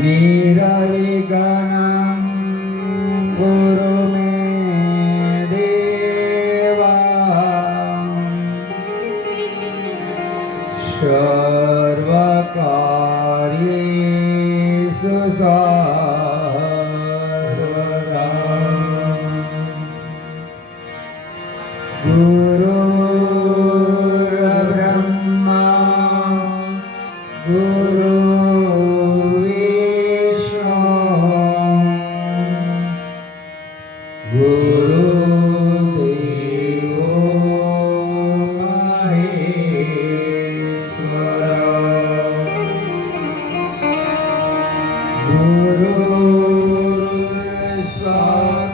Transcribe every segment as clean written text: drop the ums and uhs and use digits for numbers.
निरविघ्नं गुरु मे देवा सर्वकार्येषु सर्वदा गुरुर्ब्रह्मा गुरुर्विष्णु गुरुदेवो महेश्वरः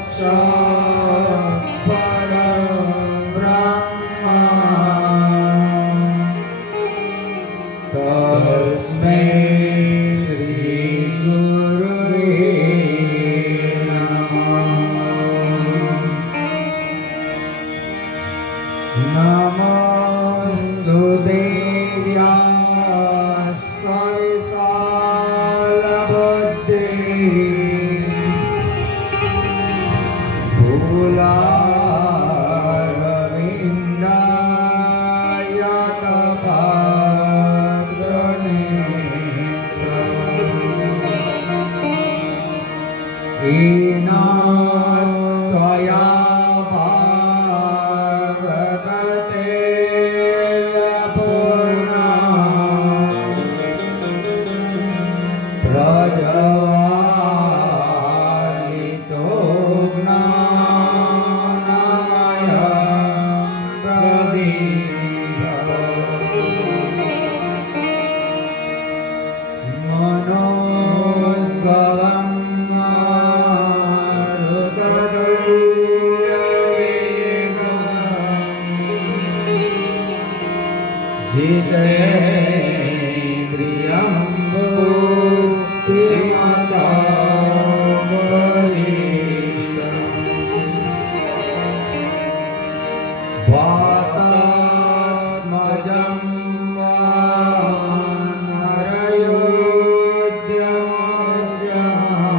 गुरुर्साक्षात् परब्रह्म तस्मै श्रीगुरवे नमः। नमोऽस्तु देव्याः सविशालबुद्धे फूलारविन्दायतपात्रनेत्र येना त्वया भारते पूर्णा प्रज्वालितो ज्ञानमय प्रदीपः मनोत्सवं जितेन्द्रियं बुद्धिमतां वरिष्ठम् वातात्मजं वानरयोद्यमग्रहम्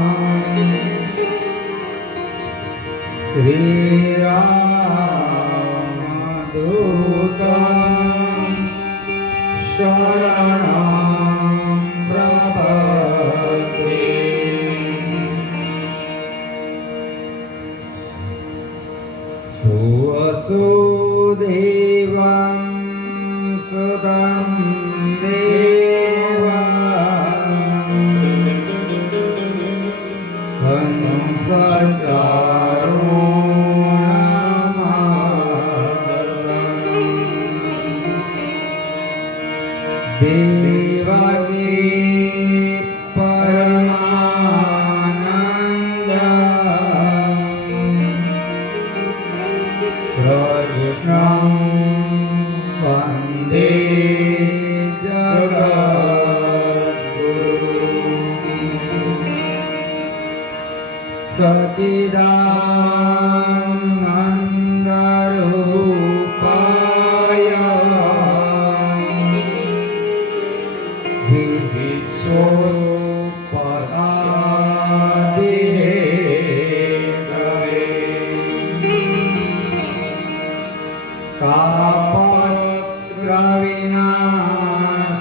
श्रीरामदूतं शरणं प्रपद्ये। सुवसुदेवं सुतं देवं कंसचारूणमादरम् देवकी परमानन्दं कृष्णं वन्दे जगद्गुरुम् सच्चिदानन्दरूपाय विश्वोपकारिहेतवे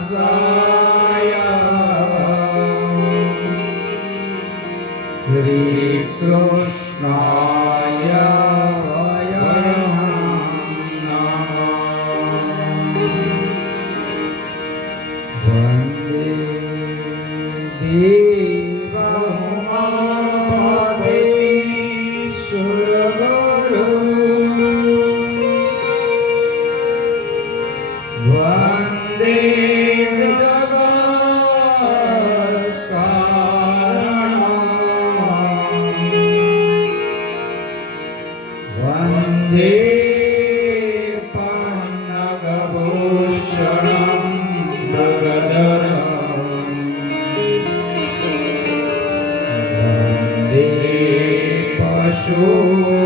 तापत्रविनाशाय श्रीकृष्णाय वयं नमः। वन्दे देवोमापदेशुरगुरुम् वन्दे जगत्कारणम् वन्दे पन्नगभूषणं जगदरम् वन्दे पशूनां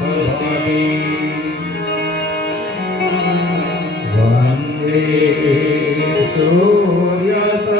पतिम् वन्दे सूर्यशशाङ्कं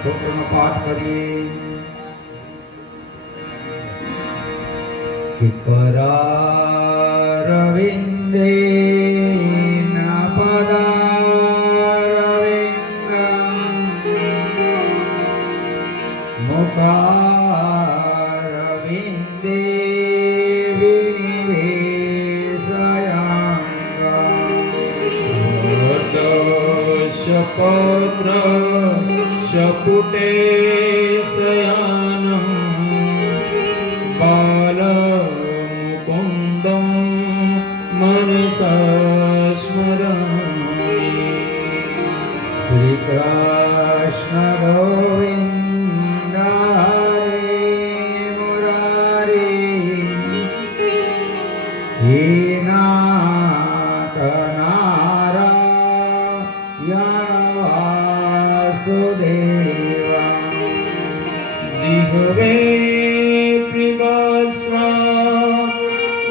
સ્તોત્રનો પાઠ કરીએ. કરારવિંદે મુખારવિંદે પત્ર શપુટે શયાનં બાલમુકુંદં મનસા સ્મરામિ. શ્રી કૃષ્ણ ગોવિંદ હરે મુરારી હે નાથ વાસુદેવા. જીહવે પ્રિવસ્વા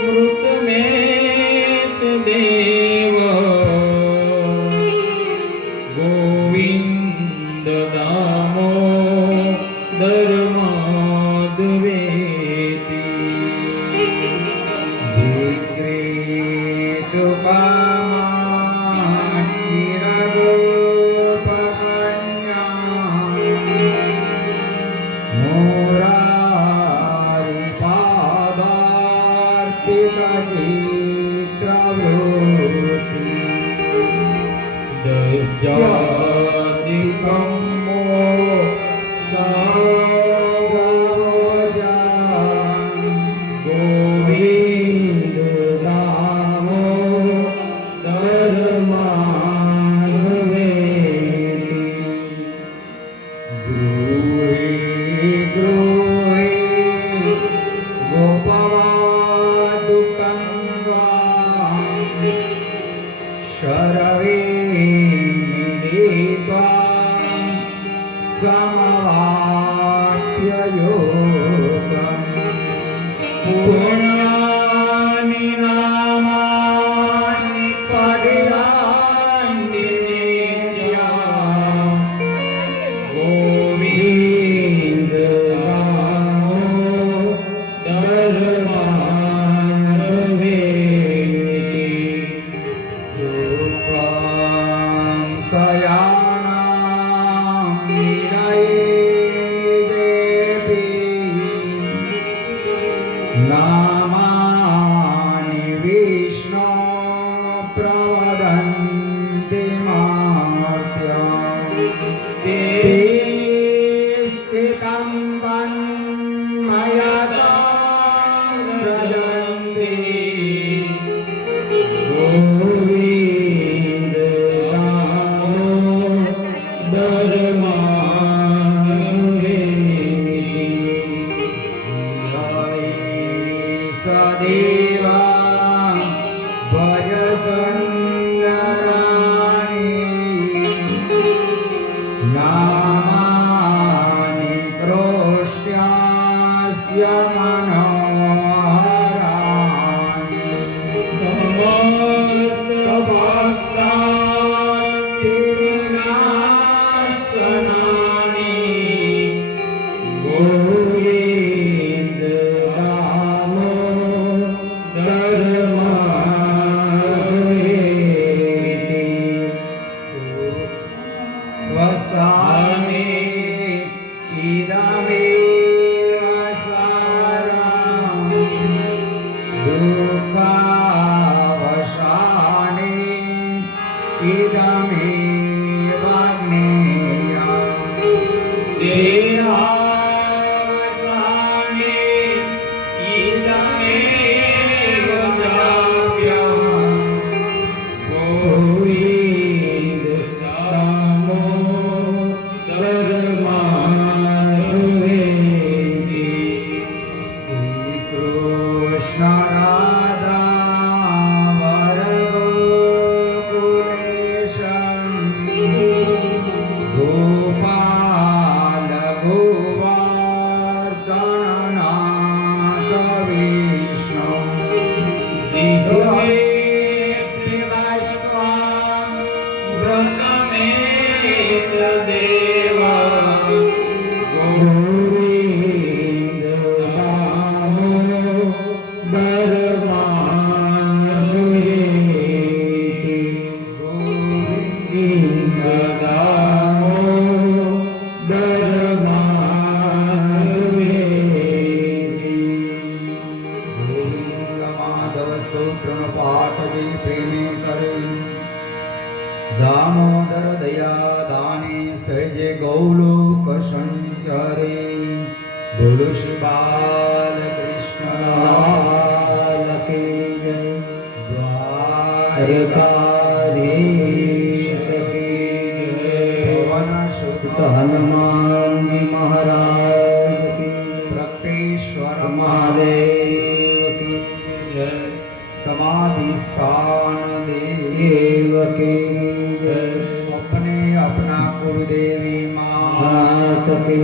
મૃતમેત દેવ ગોવિંદ દામો ધર્માદવેતિ. વિક્રેતુ ગોવિંદ દામો ધર્માદવેતિ. ગૃહે ગૃહે ગોપવાદુકં શરવે નિદીત્વા સમવાપ્ય યોગં. પુણ્યાનિ નામાનિ પદયાનિ નિત્યા ગોવિંદ દામો ધર્માદવેતિ. સુખં શયાનાં નિરયેપી નામાનિ વિષ્ણો પ્રવદન્તિ માત્યા. તે સ્થિतं તન્મયતાં વ્રજન્તિ ગોવિંદ દામો ધર્માદવેતિ. સદેવા ભજ સુંદરાણી નામાનિ કૃષ્ણસ્ય મનોહરાણિ. સમસ્ત ભક્તાતિર્નાશનાનિ ગોવિંદ દામો ધર્માદવેતિ. વસામે ઇદમેવ સારં દુઃખાવસાને ઇદમેવાગ્નેયં. દેહાવસાને ઇદમેવ દ્રવ્યં ગોવિંદ દામો ધર્માદવેતિ. શ્રી કૃષ્ણ રાધા વર ગોકુલેશ પ્રેમે કરે દામોદર દયા દાને સહજે ગૌલોક સંચરે બોલો શ્રી બાલકૃષ્ણ લાલ કી જય દ્વારકાધીશ કી જય પવન સુત હનુમાનજી મહારાજ કી પ્રકટેશ્વર મહાદેવ કી જય समाधि स्थान देव के जय अपने अपना गुरुदेवी मात के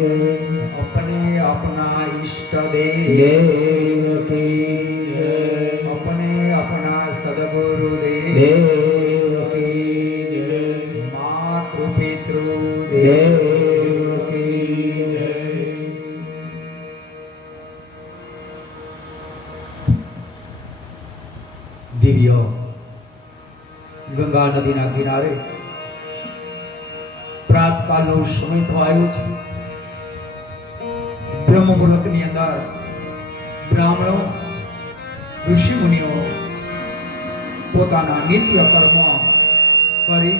जय अपने अपना इष्ट देव के जय अपने अपना सदगुरुदेव के जय मातृ पितृ देव के जय દિવ્ય ગંગા નદીના કિનારે પ્રાતકાળનો સમય થયો છે. બ્રહ્મ મુહૂર્તની અંદર બ્રાહ્મણો ઋષિ મુનિઓ પોતાના નિત્ય કર્મ કરી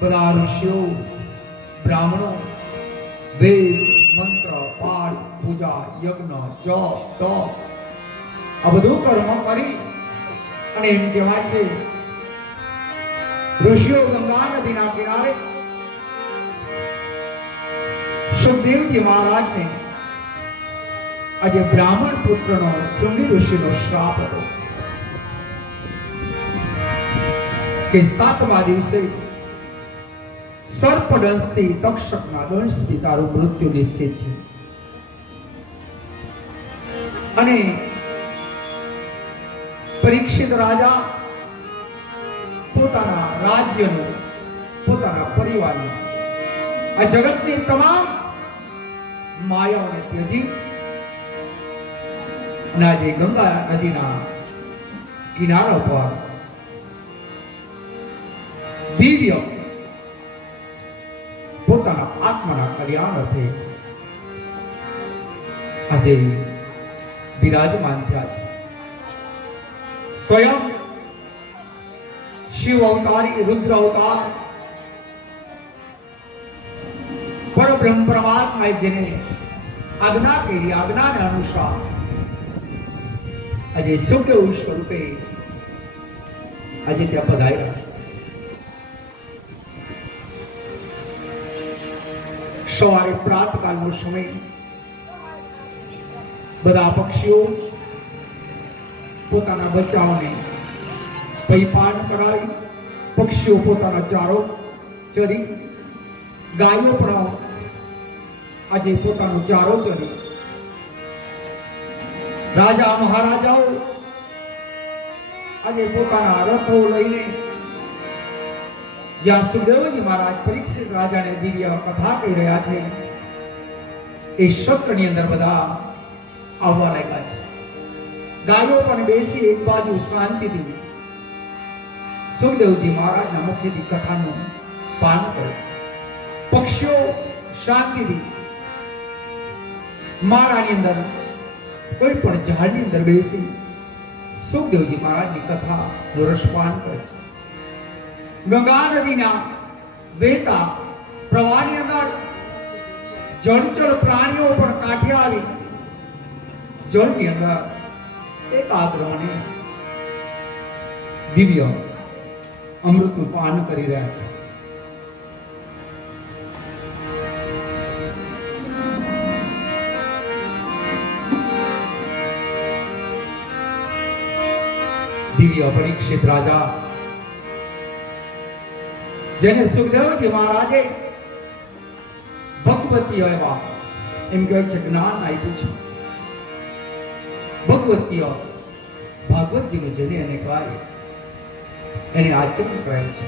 બધા ઋષિઓ બ્રાહ્મણો વેદ મંત્ર પાઠ પૂજા યજ્ઞ જપ તપ આ બધું કર્મ કરી અને એમ કહેવાય છે ઋષિઓ ગંગા નદીના કિનારે સુખદેવજી મહારાજને આજે બ્રાહ્મણ પુત્રનો શૃંગી ઋષિનો શ્રાપ હતો કે 7મા દિવસે સર્પદંશથી તક્ષકના દંશથી તારું મૃત્યુ નિશ્ચિત છે. અને પરીક્ષિત રાજા પોતાના રાજ્યનું પોતાના પરિવારનું આ જગતની તમામ માયાઓને ત્યજી અને આજે ગંગા નદીના કિનારા પર દિવ્ય પોતાના આત્માના કલ્યાણ અર્થે આજે બિરાજમાન થયા છે. स्वयं शिव अवतारी रुद्र अवतार पर ब्रह्म परमात्मा जिने आज्ञा કરી આજ્ઞાને અનુસાર આજે સુખદેવ સ્વરૂપે આજે ત્યાં પધાર્યા છે. સવારે પ્રાતકાળનો સમય બધા પક્ષીઓ પોતાના બચ્ચાઓને પૈપાન કરાવી પક્ષીઓ પોતાના ચારો ચરી ગાયો પણ આજે પોતાનો ચારો ચરી રાજા મહારાજાઓ આજે પોતાના રથો લઈને જ્યાં સુખદેવજી મહારાજ પરીક્ષિત રાજાને દિવ્ય કથા કહી રહ્યા છે એ સત્રની અંદર બધા આવવા લાગ્યા છે. ગાયો પણ બેસી એક બાજુ શાંતિથી સુખદેવજી મહારાજના મુખેથી કથાનું પાન કરે છે. પક્ષીઓ શાંતિથી માળાની અંદર કોઈ પણ ઝાડની અંદર બેસી સુખદેવજી મહારાજની કથાનું રસપાન કરે છે. ગંગા નદીના વહેતા પ્રવાહની અંદર જળચર પ્રાણીઓ પણ કાંઠે આવી જળની અંદર એકાગ્રને દિવ્ય અમૃતનું પાન કરી રહ્યા છે. દિવ્ય પરીક્ષિત રાજા જેને સુખદેવજી મહારાજે ભગવતી એવા એમ કહે છે જ્ઞાન આપ્યું છે. ભગવતીય ભાગવતજીનું જેને એને કહે એને આચરણ કહે છે.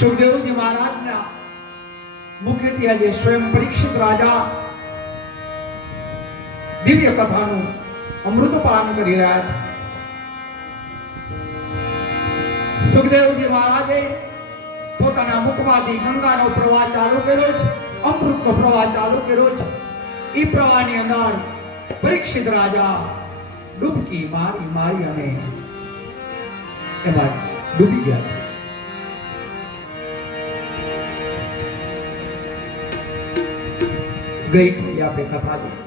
સુખદેવજી મહારાજના મુખેથી આજે સ્વયં પરીક્ષિત રાજા દિવ્ય કથાનું અમૃતપાન કરી રહ્યા છે. સુખદેવજી મહારાજે પોતાના મુખમાંથી ગંગાનો પ્રવાહ ચાલુ કર્યો છે, અમૃતનો પ્રવાહ ચાલુ કર્યો છે. એ પ્રવાહની અંદર પરીક્ષિત રાજા ડૂબકી મારી મારી અને એમાં ડૂબી ગયા છે. ગઈ આપણે કથા જોઈ.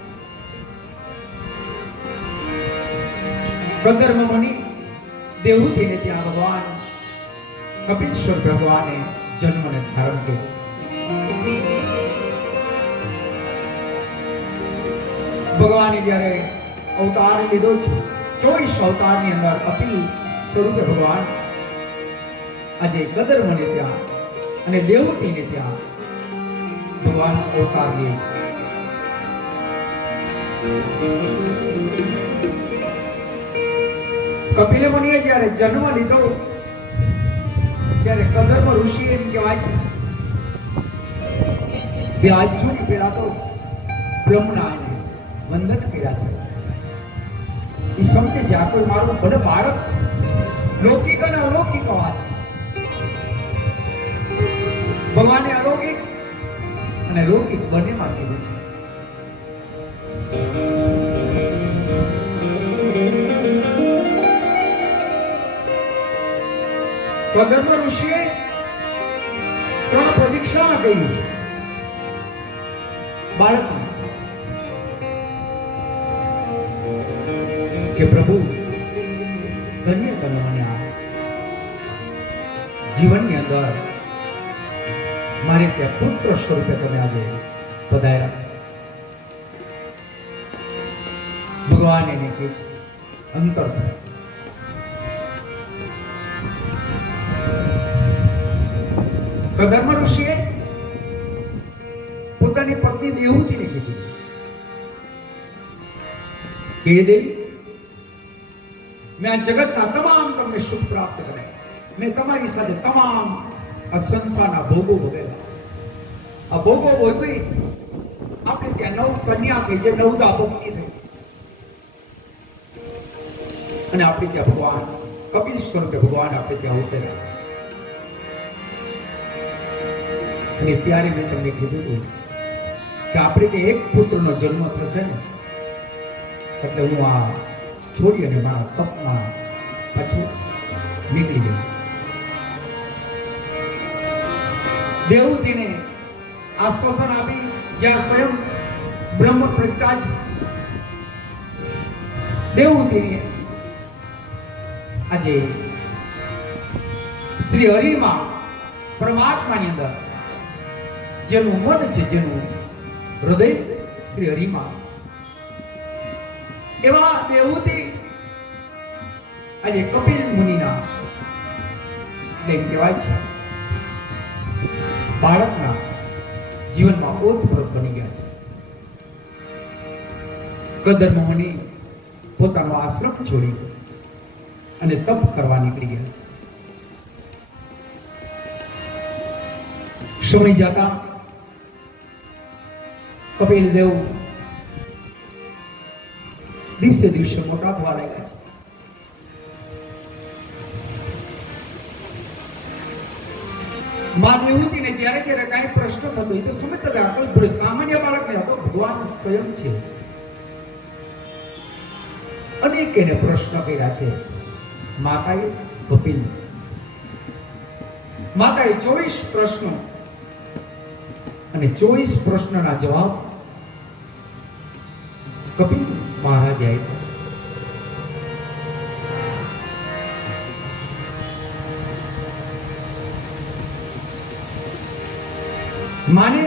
કંદર્પ મુનિ દેવહૂતિને ત્યાં ભગવાન કપિલેશ્વર ભગવાને જન્મને ધારણ કર્યો. ભગવાને જ્યારે અવતાર લીધો છે, 24 અવતારની અંદર કપિલ સ્વરૂપે ભગવાન આજે કંદર્પ મુનિ ત્યાં અને દેવહૂતિને ત્યાં ભગવાન અવતાર લે છે. કપિલ મુનિએ જ્યારે જન્મ લીધો ત્યારે કંદર્પ ઋષિ એમ કહેવાય છે કે આજ સુધી પેલા તો બ્રહ્મના એને વંદન કર્યા છે. એ સમજે છે આ કોઈ મારું ભલે બાળક લૌકિક અને અલૌકિક વાત છે. ભગવાને અલૌકિક અને લૌકિક બંને માં કીધું છે. કંદર્પ ઋષિએ 3 પ્રદક્ષિણા કરી છે બાળકને કે પ્રભુ ધન્ય કરો મને આ જીવનની અંદર મારે ત્યાં પુત્ર સ્વરૂપે તમે આજે પધાર્યા છે. ભગવાન એને કહે છે અંતર કંદર્પ ઋષિએ પોતાની પત્ની દેવહૂતિને કીધું કે દેવી મેં આ જગતના તમામ તમને સુખ પ્રાપ્ત કરાય. મેં તમારી સાથે તમામ આ સંસારના ભોગો ભોગવ્યા. આ ભોગો ભોગવી આપણે ત્યાં 9 કન્યા કે જે 9 દાંપત્ય થઈ અને આપણે ત્યાં ભગવાન કપિલ સ્વરૂપે ભગવાન આપણે ત્યાં ઉતર્યા. અને ત્યારે મેં તમને કીધું હતું કે આપણે તે એક પુત્રનો જન્મ થશે ને એટલે હું આ છોડી અને મારા તપમાં પાછું નીકળી ગયો. દેવહૂતિને આશ્વાસન આપી જ્યાં સ્વયં બ્રહ્મ પ્રગટા છે. દેવહૂતિને આજે શ્રી હરિમાં પરમાત્માની અંદર જેનું મન છે, જેનું હૃદય શ્રી હરિમાં, એવા દેવહૂતિ આજે કપિલ મુનિના એમ કહેવાય છે બાળકના જીવનમાં ઓતપ્રોત બની ગયા છે. કંદર્પ મુનિ પોતાનો આશ્રમ છોડી અને તપ કરવા નીકળી ગયા છે. સમય જતા કપિલ દેવ દિવસે દિવસે મોટા થવા લાગ્યા છે. મા દેવહૂતિને જ્યારે જ્યારે કાંઈ પ્રશ્ન થતો હોય તો સમજતા હતા કોઈ સામાન્ય બાળક નહીં, તો ભગવાન સ્વયં છે. અનેક એને પ્રશ્ન કર્યા છે માતાએ કપિલ. માતાએ 24 પ્રશ્નો અને 24 પ્રશ્નના જવાબ કપિલ મહારાજે આપ્યા. માને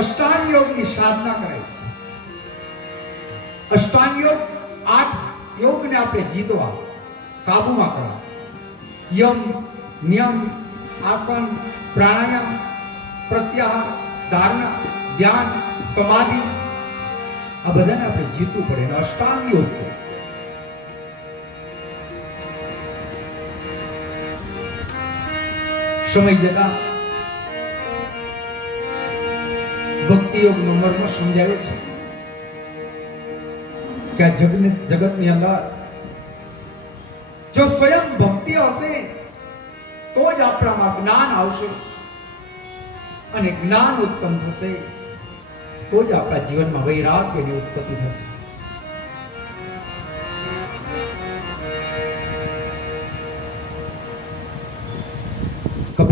અષ્ટાંગ યોગની સાધના કરાય છે. અષ્ટાંગ યોગ 8 યોગને આપણે જીતવા, કાબુમાં કરવા. યમ, નિયમ, આસન, પ્રાણાયામ, પ્રત્યાહાર, ધારણા, ધ્યાન, સમાધિ, આ બધાને આપણે જીતવું પડે. અને અષ્ટાંગ યોગ સમય જતા ભક્તિ યોગનો મર્મ સમજાયો છે કે આ જગતની અંદર જો સ્વયં ભક્તિ હશે તો જ આપણામાં જ્ઞાન આવશે અને જ્ઞાન ઉત્પન્ન થશે તો જ આપણા જીવનમાં વૈરાગ્યની ઉત્પત્તિ થશે.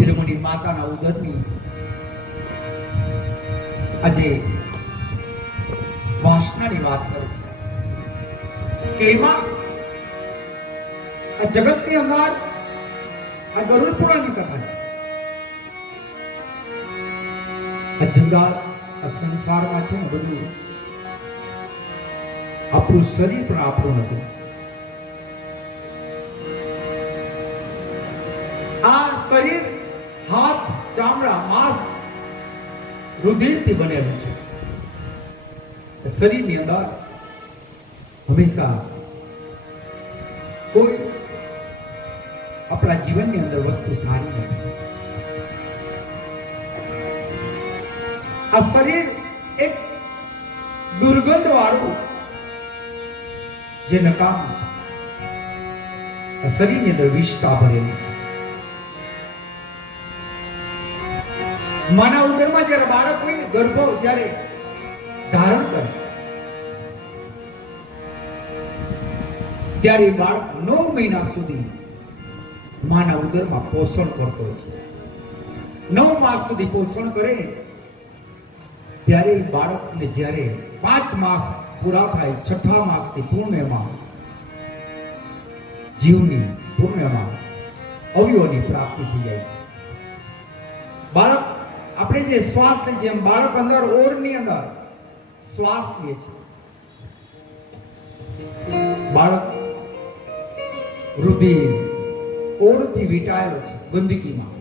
કપિલમુનિ માતાના ઉદરની આજે વાસનાની વાત કરે છે કે એમાં આ જગતની અંદર આ ગરુડ પુરાણની કથા છે. આ જંગલ આ સંસારમાં છે ને બધું આપણું શરીર પણ આપણું નથી. આ શરીર હાથ ચામડા માંસ રુધિરથી બનેલું છે. શરીરની અંદર હંમેશા કોઈ આપણા જીવનની અંદર વસ્તુ સારી નથી. આ શરીર એક દુર્ગંધ વાળું જે નકામું છે. આ શરીરની અંદર વિષતા ભરેલી છે. માના ઉદરમાં જ્યારે બાળક હોય ને ગર્ભ જ્યારે ધારણ કરે ત્યારે બાળક 9 મહિના સુધી માના ઉદરમાં પોષણ કરતો હોય છે. 9 માસ સુધી પોષણ કરે ત્યારે બાળકને જ્યારે 5 માસ પૂરા થાય, 6ઠા માસથી પૂર્ણિમા જીવની પૂર્ણિમા અવયવોની પ્રાપ્તિ થઈ જાય છે. બાળક આપણે જે શ્વાસ લે છે એમ બાળક અંદર ઓરની અંદર શ્વાસ લે છે. બાળક રુધિર ઓરથી વીંટાયેલો છે ગંદકીમાં.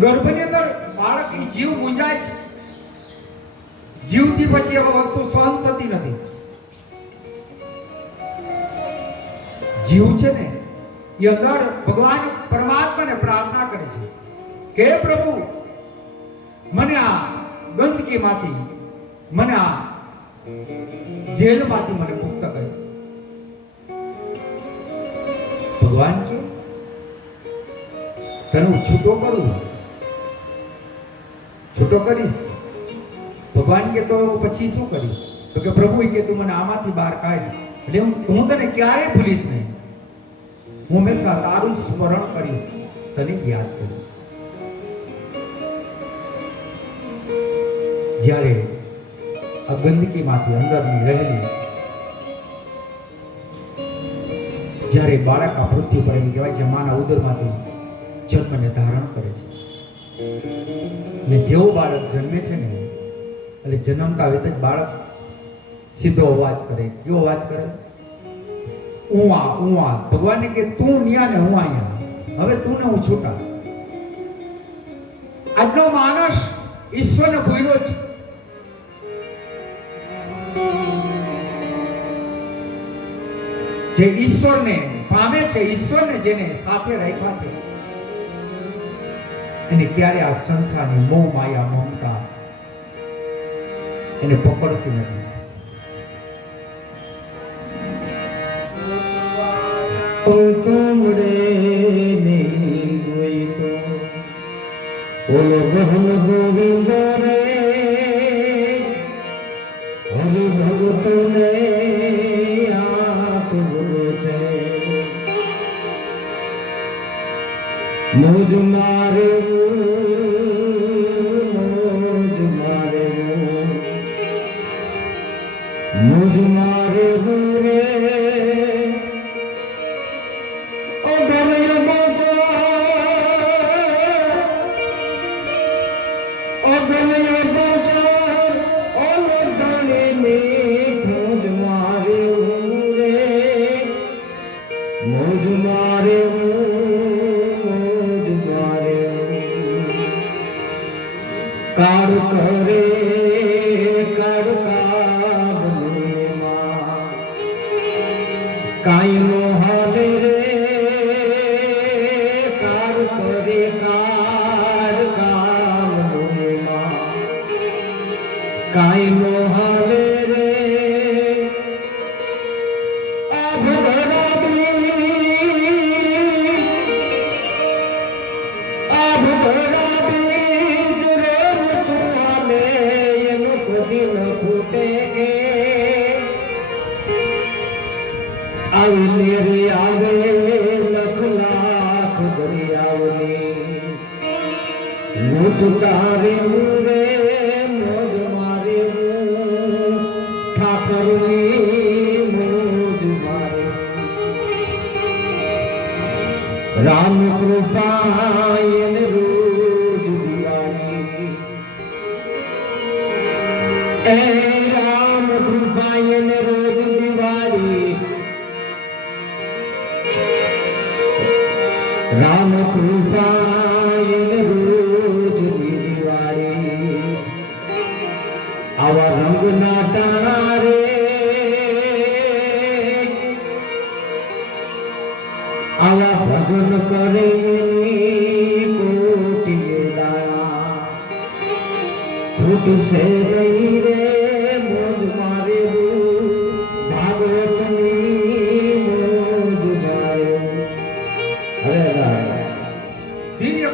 ગર્ભની અંદર બાળક એ જીવ મૂંઝાય છે. જીવથી પછી એવા વસ્તુ સહન થતી નથી. જીવ છે ને એ અંદર ભગવાન પરમાત્માને પ્રાર્થના કરે છે કે હે પ્રભુ મને આ ગંદકીમાંથી મને આ જેલમાંથી મને મુક્ત કરે. ભગવાન કે તને હું છૂટો કરું, છૂટો કરીશ. ભગવાન કે તો પછી શું કરીશ? તો કે પ્રભુ કે તું મને આમાંથી બહાર કાઢ એટલે હું તને ક્યારેય ભૂલીશ નહીં. હું હંમેશા તારું સ્મરણ કરીશ, તને યાદ કરીશ. જ્યારે આ ગંદકીમાંથી અંદરની રહેલી જ્યારે બાળક આ પૃથ્વી પર એમ કહેવાય છે માના ઉદરમાંથી જન્મને ધારણ કરે છે. ને જેવું બાળક જન્મે છે ને એટલે જન્મતા વેત જ બાળક સીધો અવાજ કરે. કેવો અવાજ કરે? ઉવા ઉવા. ભગવાનને કે તું ન્યા ને હું અહીંયા, હવે તું ને હું છૂટા. આજનો માણસ ઈશ્વરને ભૂલ્યો છે. જે ઈશ્વરને પામે છે, ઈશ્વરને જેને સાથે રાખ્યા છે એને ક્યારે આ સંસારની મોહ માયા મમતા એને પકડતી નથી. તુમડે નહીં કોઈ તો ઓલો ગહન ગોવિંદ રે હરિ ભગતને મોજ મારે મોજ મારે મોજ મારે રે ઓ ગમે બોચો ઓ ગમે બોચો ઓ લગને મે મોજ મારે રે મોજ મારે કાળ કરે કડકા બનેમાં કાઈ નો હાલે રે કાળ કરે કડકા બનેમાં કાઈ નો હાલે રે આ ભગડા આવે રે આવે લખ મોજ તારે રે મોજ મારે ઠાકરની મોજ મારે રામ કૃપા એને રોજ દિવાળી એ રામ કૃપા એને રોજ દિવાળી રામ કૃપા એને રોજ દિવાળી આવા રંગના ટાણા રે આવા ભજન કરે કોટી દાણા ખૂટશે નહીં રે મોજ મારે ભાગવતની મોજ મારે દિવ્ય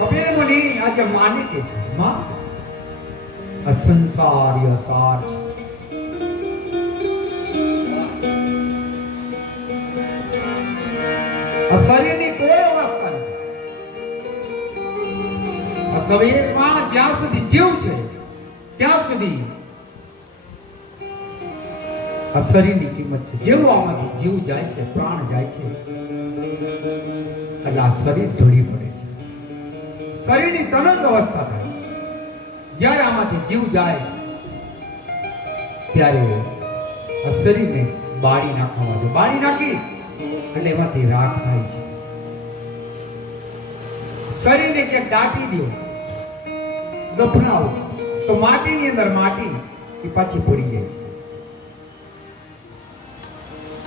કપિલ મુનિ આજે માને કે છે માં આ સંસારી અસાર છે. આ શરીરની કોઈ અવસ્થા નથી. આ શરીરમાં જ્યાં સુધી જીવ છે ત્યાં સુધી આ શરીરની કિંમત છે. જેવું આમાંથી જીવ જાય છે, પ્રાણ જાય છે, એટલે આ શરીર ઢળી પડે છે. શરીરની તનત અવસ્થા થાય. જ્યારે આમાંથી જીવ જાય ત્યારે આ શરીરને બાળી નાખવામાં આવે. બાળી નાખી એટલે એમાંથી રાખ થાય છે. શરીરને ક્યાંક દાટી દો, દફનાવો તો માટીની અંદર માટી એ પાછી પડી જાય છે.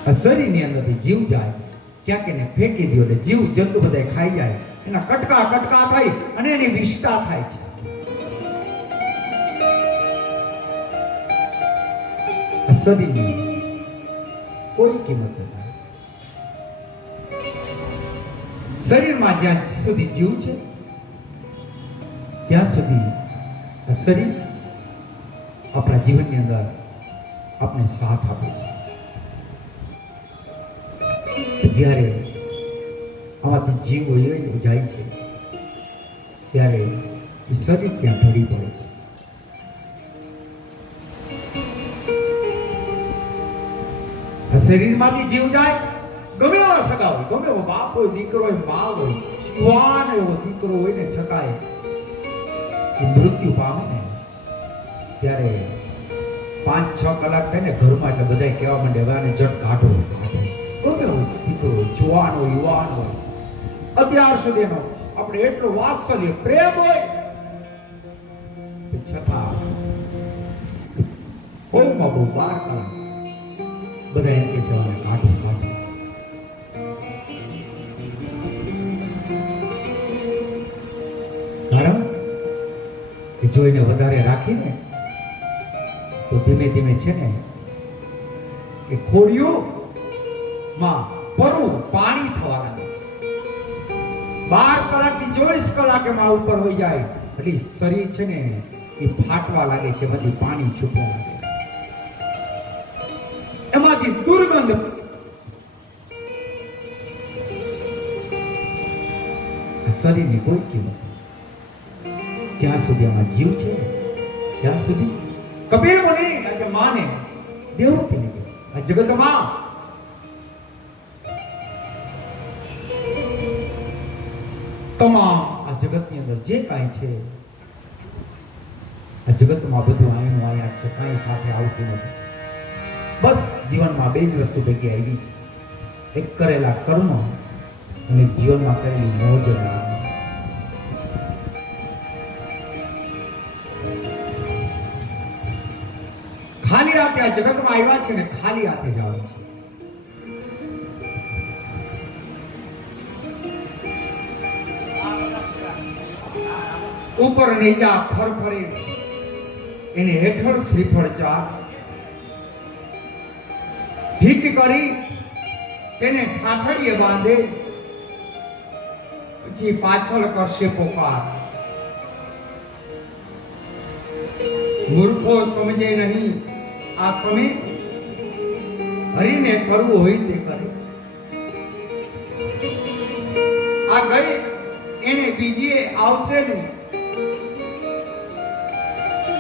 આ શરીરની અંદરથી જીવ જાય ક્યાંક એને ફેંકી દો એટલે જીવ જંતુ બધા ખાઈ જાય, એના કટકા કટકા થાય અને એની વિષ્ટા થાય છે. આ શરીરની કોઈ કિંમત નથી. શરીરમાં જ્યાં સુધી જીવ છે ત્યાં સુધી આ શરીર આપણા જીવનની અંદર આપણે સાથ આપે છે. જ્યારે આમાંથી જીવ વયો જાય છે ત્યારે એ શરીર ત્યાં ઢળી પડે છે. આ શરીરમાંથી જીવ જાય, ગમે એવા સગા હોય, ગમે એવો બાપ હોય, દીકરો હોય, મા હોય, યુવાન એવો દીકરો હોય ને છતાંય એ મૃત્યુ પામે ને ત્યારે 5-6 કલાક થાય ને ઘરમાં એટલે બધા કહેવા માંડે હવે આને જટ કાઢો. ગમે હોય દીકરો હોય, જુવાન હોય, યુવાન હોય, અત્યાર સુધીનો આપણે એટલો વાત્સલ્ય પ્રેમ હોય છતાં બહુ 12 કલાક બધા એમ કે છે આને કાઢો કાઢો. કારણ કે જો એને વધારે રાખીને તો ધીમે ધીમે છે ને એ ખોડિયું માં પરવું પાણી થવા લાગે. 12 કલાકથી 24 કલાકે માં ઉપર હોઈ જાય એટલે શરીર છે ને એ ફાટવા લાગે છે, બધી પાણી છૂટવા લાગે, એમાંથી દુર્ગંધ. શરીરની કોઈ કિંમત જ્યાં સુધી આમાં જીવ છે ત્યાં સુધી કપિલ મુનિ આજે માને દેવહૂતિ લીધી. આ જગતમાં તમામ આ જગતની અંદર જે કાંઈ છે આ જગતમાં બધું આયનું આયા છે, કાંઈ સાથે આવતું નથી. બસ જીવનમાં 2 જ વસ્તુ ભેગી આવી છે, એક કરેલા કર્મ અને જીવનમાં કરેલી મોજ. ખાલી રાતે આ જગતમાં આવ્યા છે ને ખાલી હાથે જવાનું છે. ઉપર નીચા ફરફરે એને હેઠળ શ્રીફળ ચાર ઠીક કરી તેને ઠાઠડીએ બાંધે, પછી પાછળ કરશે પોકાર. મૂર્ખો સમજે નહીં આ સમય, હરીને કરવું હોય તે કરે. આ ગઈ એને બીજી આવશે નહીં,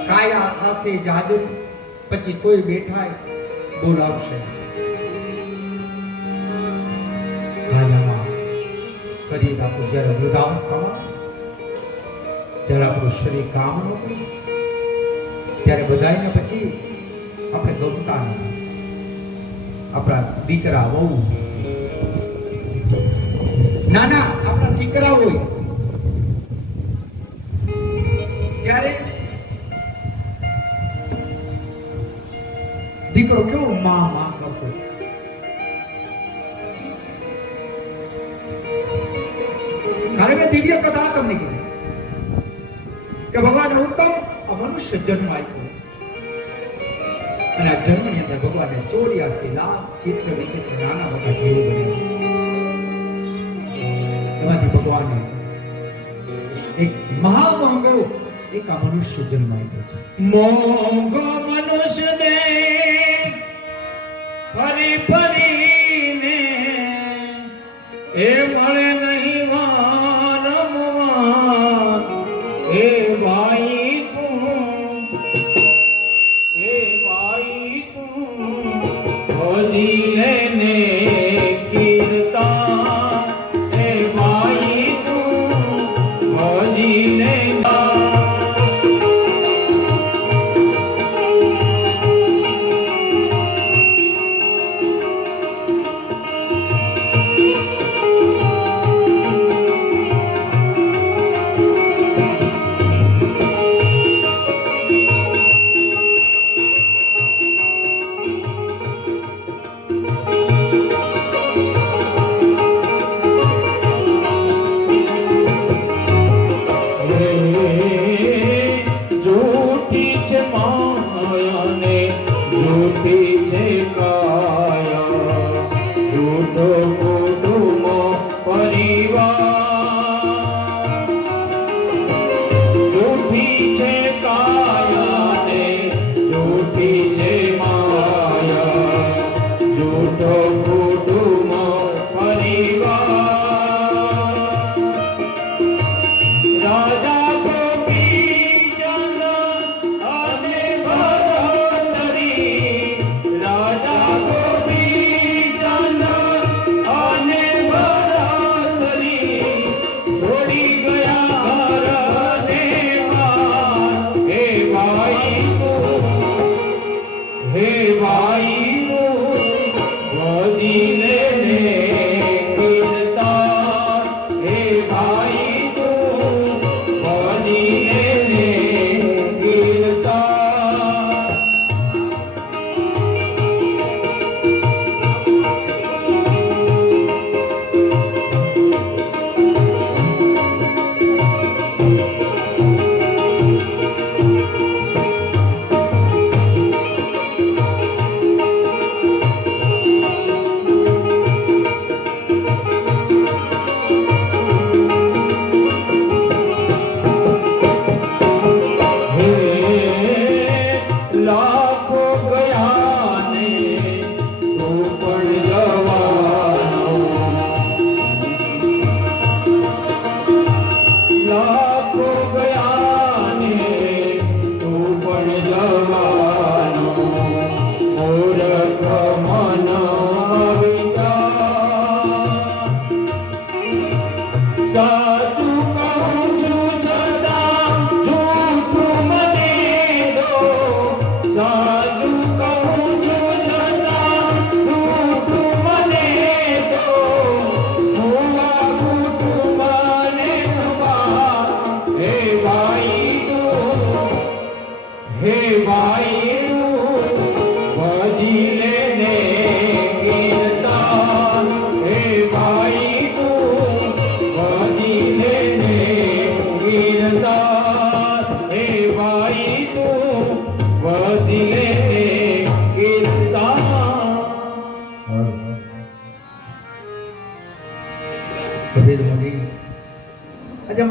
કાયા થાશે જાજર પછી કોઈ બેઠાય બોલાવશે કાયામાં શરીર આપણું જ્યારે વૃદ્ધાવસ્થામાં જ્યારે આપણું શરીર કામ ન કરે ત્યારે બધાને પછી આપણે ગમતા નથી આપણા દીકરા વહુ નાના આપણા દીકરા હોય ત્યારે દીકરો કેવો માં કરતો કારણ કે દિવ્ય કથા તમને કીધી કે ભગવાન ઉત્તમ આ મનુષ્ય જન્મ આપ્યો અને આ જન્મની અંદર ભગવાને 84 લાખ ચિત્ર વિચિત્ર નાના મોટા જીવો બનાવ્યા એમાંથી ભગવાને એક મહામોંઘો એક આ મનુષ્ય જન્મ આપ્યો છે મોંઘો મનુષ્ય ને ફરી ફરીને એ મળે નહીં વારંવાર એ ભાઈ તું ભજી લેને કીર્તન એ ભાઈ તું ભજી લેના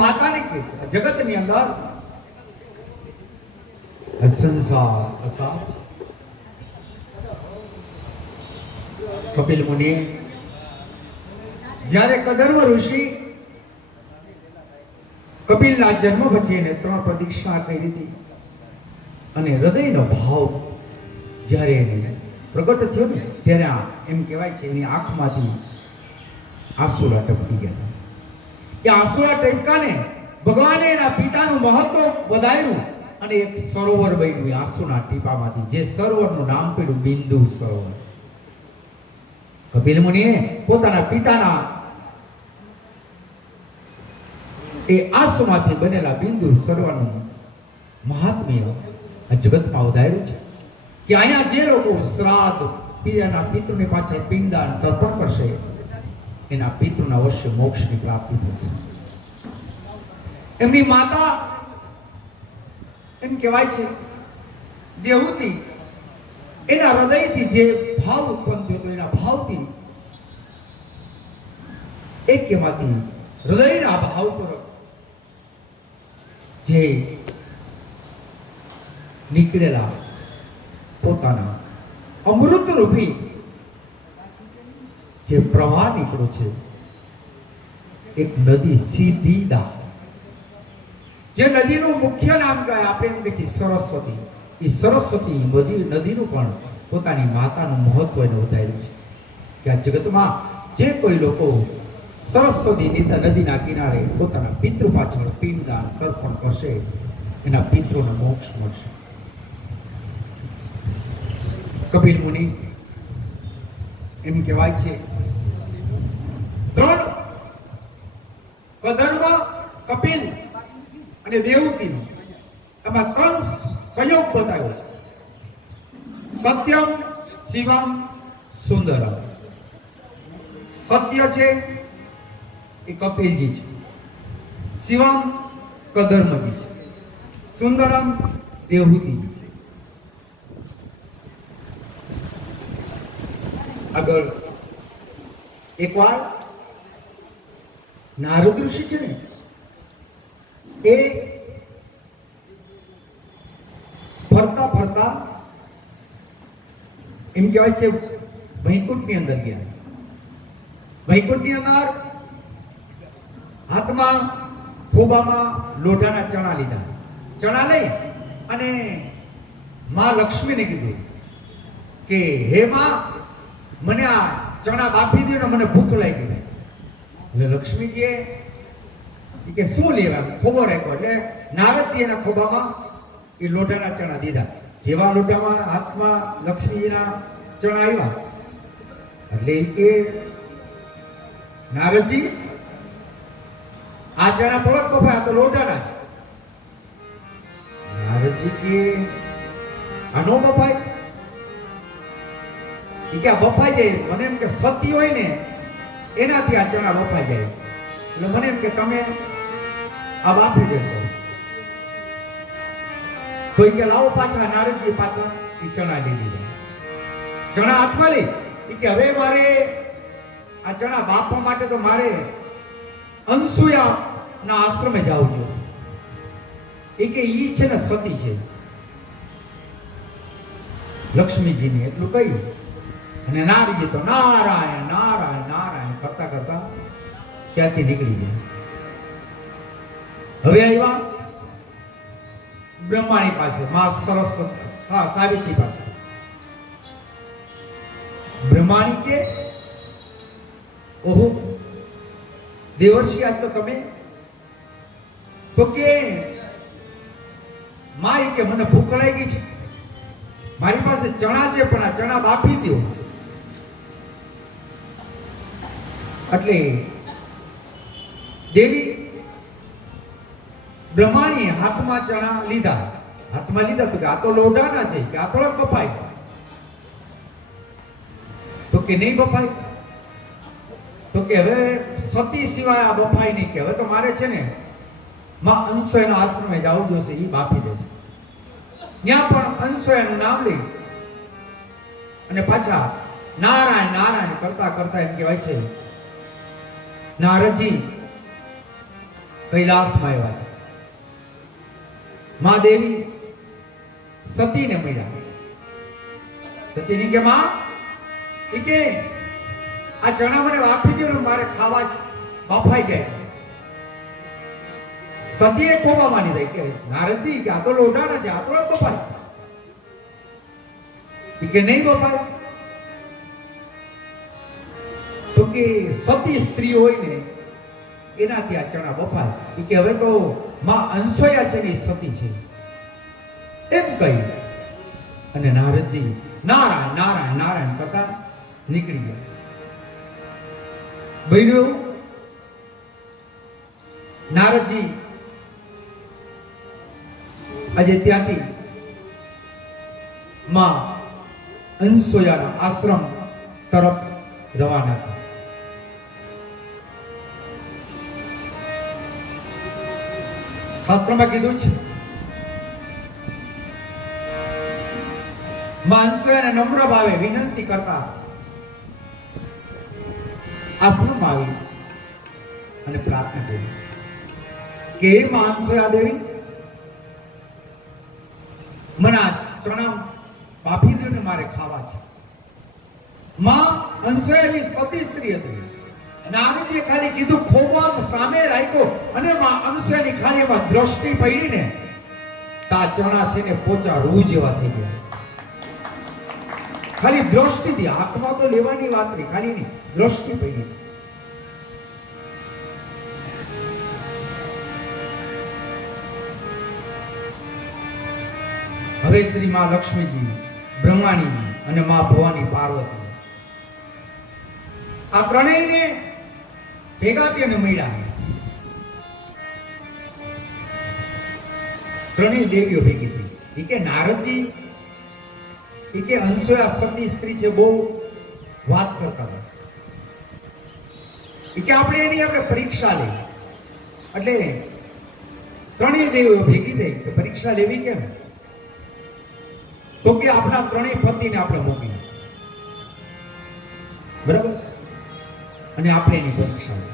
માતાને કહે છે જગતની અંદર સંસાર અસાર કપિલ મુનિ જ્યારે કદર્વ ઋષિ કપિલના જન્મ પછી એને 3 પ્રદક્ષિણા કરી હતી અને હૃદયનો ભાવ જ્યારે એને પ્રગટ થયો ને ત્યારે એમ કહેવાય છે એની આંખમાંથી આંસુડા ટપકી ગયા. એ આંસુડા ટપકાને ભગવાને એના પિતાનું મહત્વ વધાર્યું અને એક સરોવર બન્યું આંસુના ટીપામાંથી, જે સરોવરનું નામ પડ્યું બિંદુ સરોવર. કપિલ મુનિએ પોતાના પિતાના એ આંસુમાંથી બનેલા બિંદુ સરોવરનું મહાત્મ્ય આ જગતમાં વધાર્યું છે કે અહીંયા જે લોકો શ્રાદ્ધ પિતાના પિતૃની પાછળ પિંડદાન તર્પણ કરશે એના પિતૃના અવશ્ય મોક્ષની પ્રાપ્તિ થશે. એમની માતા એમ કહેવાય છે દેવહૂતિ એના હૃદયથી જે ભાવ ઉત્પન્ન થયો એના ભાવથી એમાંથી હૃદયના ભાવ તરફ જે નીકળેલા પોતાના અમૃત રૂપી જે પ્રવાહ નીકળ્યો છે એક નદી સીધી દા, જે નદીનું મુખ્ય નામ કહેવાય આપણે એમ કહીએ સરસ્વતી. એ સરસ્વતી નદીનું પણ પોતાની માતાનું મહત્વ એને વધાર્યું છે કે આ જગતમાં જે કોઈ લોકો સરસ્વતી નદીના કિનારે પોતાના પિતૃ પાછળ પિંડદાન તર્પણ કરશે એના પિતૃને મોક્ષ મળશે. કપિલ મુનિ એમ કહેવાય છે ત્રણ કદર્વ, કપિલ અને દેવહૂતિનો એમાં ત્રણ સંયોગ બતાવ્યો છે. સત્યમ, શિવમ, સુંદરમ. સત્ય છે એ કપિલજી છે, શિવમ કદર્મજી છે, સુંદરમ દેવહૂતિજી છે. આગળ એકવાર નારદ ઋષિ છે ને એ ફરતા ફરતા એમ કહેવાય છે વૈકુંઠની અંદર ગયા. વૈકુંઠની અંદર હાથમાં ખોબામાં લોઢાના ચણા લીધા. ચણા લઈ અને માં લક્ષ્મીને કીધું કે હે માં, મને આ ચણા બાફી દો ને મને ભૂખ લાગી ગઈ. એટલે લક્ષ્મીજીએ કે શું લેવા ખોબો રાખ્યો એટલે નારદજી એના ખોબામાં એ લોઢાના ચણા દીધા. જેવા લોઢામાં હાથમાં લક્ષ્મીજીના ચણા આવ્યા એટલે કે નારદજી આ ચણા થોડાક બફાય, આ તો લોઢાના છે. નારદજી કે આ નો બફાય, કે આ બફાઈ જાય. મને એમ કે સતી હોય ને એનાથી આ ચણા બફાઈ જાય. એટલે મને એમ કે તમે આ બાફી દેશો. કોઈ કે લાવો પાછા. નારદજી પાછા એ ચણા લઈ લીધા. ચણા હાથમાં લઈ કે હવે મારે આ ચણા બાફવા માટે તો મારે અનસુયા ના આશ્રમે જવું જોશે. એ કે ઈ છે ને સતી છે. લક્ષ્મીજીને એટલું કહ્યું અને નારદજી તો નારાયણ નારાયણ નારાયણ કરતા કરતા ત્યાંથી નીકળી ગયા. હવે આવ્યા બ્રહ્માની પાસે, માં સરસ્વતી સાવિત્રી પાસે. બ્રહ્માની કે ઓહો દેવર્ષિ, આજ તો તમે તો કે માં કે મને ભૂખ લાગી છે, મારી પાસે ચણા છે પણ આ ચણા બાફી દો. એટલે દેવી બ્રહ્માણીએ હાથમાં ચણા લીધા. હાથમાં લીધા તો કે આ તો લોઢાના છે, કે આ થોડાક બફાય. તો કે નહીં બફાય. તો કે હવે સતી સિવાય આ બફાય નહીં. કે હવે તો મારે છે ને માં અંશોયના આશ્રમે જવું જોશે, એ બાફી દેશે. ત્યાં પણ અંશોયનું નામ લઈ અને પાછા નારાયણ નારાયણ કરતા કરતા એમ કહેવાય છે નારદજી કૈલાસમાં આવ્યા. મહાદેવી સતીને મળ્યા. સતીને કે માં કે આ ચણા મને આપી દો, મારે ખાવા છે, બફાઈ જાય. સતીએ કોબામાં લીધા કે નારદજી કે આ તો લોઢાના છે, આ તો બફાય. ઈ કે નહીં બાપા, તો કે સતી સ્ત્રી હોય ને એનાથી આ ચણા બફાય. ઈ કે હવે તો માં અંસોયા છે ને સતી છે એમ કહી અને નારદજી નારાયણ નારાયણ નારાયણ કરતા નીકળી ગયા. બન્યું નારદજી આજે ત્યાંથી માં અંસોયાના આશ્રમ તરફ રવાના થયા. શાસ્ત્રમાં કીધું છે માં અંસોયાને નમ્ર ભાવે વિનંતી કરતા આશ્રમમાં આવી અને પ્રાર્થના કરી કે હે માં અંસોયા દેવી, મને આ ચણા બાફી દો ને મારે ખાવા છે. માં અંસોયાની સતી સ્ત્રી હતી. નારદજીએ ખાલી કીધું ખોબા સામે રાખ્યો અને માં અંસોયાની ખાલી એમાં દ્રષ્ટિ પડી ને તા ચણા છે ને પોચા રૂ જેવા થઈ ગયા. ખાલી દ્રષ્ટિથી, હાથમાં તો લેવાની વાત નહીં, ખાલી ની દ્રષ્ટિ પડી. હવે શ્રી માં લક્ષ્મીજી, બ્રહ્માણી અને માં ભવાની પાર્વતી આ ત્રણેયને ભેગા તેને મળ્યા. ત્રણેય દેવીઓ ભેગી થઈ. ઈ કે નારદજી, ઈ કે અંસોયા સતી સ્ત્રી છે, બહુ વાત કરતા હતા. ઈ કે આપણે એની પરીક્ષા લઈ. એટલે ત્રણેય દેવીઓ ભેગી થઈ કે પરીક્ષા લેવી કેમ? તો કે આપણા ત્રણેય પતિને આપણે મૂકી બરાબર, અને આપણે એની પરીક્ષા લઈ.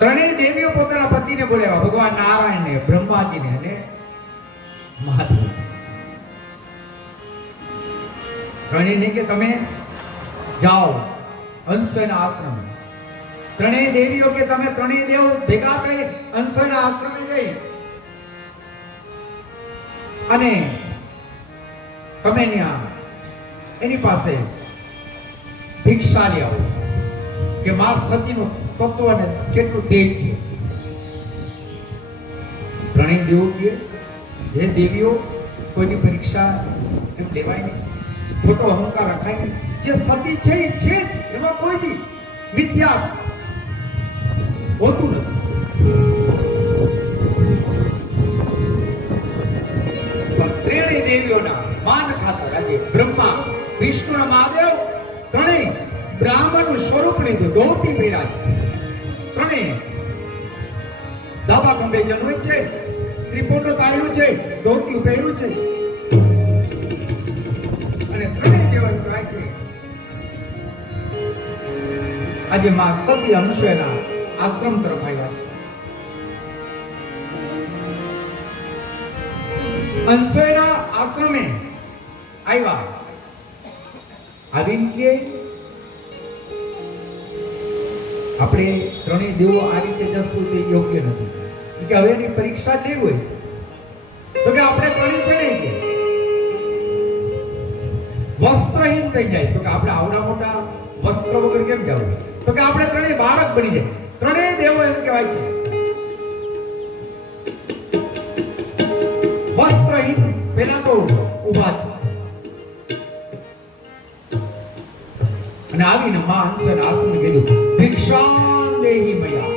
ત્રણેય દેવીઓ પોતાના પતિને બોલાવ્યા, ભગવાન નારાયણને, બ્રહ્માજીને અને મહાદેવ. ત્રણેયને કે તમે જાઓ અંસોયના આશ્રમે. ત્રણેય દેવીઓ કે તમે ત્રણેય દેવ ભેગા થઈ અંસોયના આશ્રમે જઈ અને તમે ત્યાં એની પાસે ભિક્ષા લઈ આવો કે માં સતીનું તત્વ અને કેટલું તેજ છે. ત્રણેય દેવો કે જે દેવીઓ કોઈની પરીક્ષા એમ લેવાય નહીં, ખોટો અહંકાર રખાય નહીં. જે સતી છે એ છે, એમાં કોઈ મિથ્યા હોતું નથી. ત્રણેય દેવીઓના માન ખાતર આજે બ્રહ્મા, વિષ્ણુ અને મહાદેવ ત્રણેય બ્રાહ્મણનું સ્વરૂપ લીધું, ધોતી પહેર્યા છે. ત્રણેય ધાબા ખંભે જન્મે છે, ત્રિપુંડ તાળ્યું છે, ધોતી પહેર્યું છે અને ત્રણેય જેવા થાય છે. આજે માં સતી અંસોયાના આશ્રમ તરફ આવ્યા છે. અંસોયના આશ્રમે આવ્યા, આવીને કે આપણે ત્રણેય દેવો આ રીતે જશું તે યોગ્ય નથી. કે હવે એની પરીક્ષા લેવી હોય તો કે આપણે ત્રણેય છે ને કે વસ્ત્રહીન થઈ જાય. તો કે આપણે આવડા મોટા વસ્ત્ર વગર કેમ જવું? તો કે આપણે ત્રણેય બાળક બની જાય. ત્રણેય દેવો એમ કહેવાય છે વસ્ત્રહીન. પેલા તો ઉભા છે અને આવીને માં અંસોયના આશ્રમે કીધું ભિક્ષાં દેહી મયા.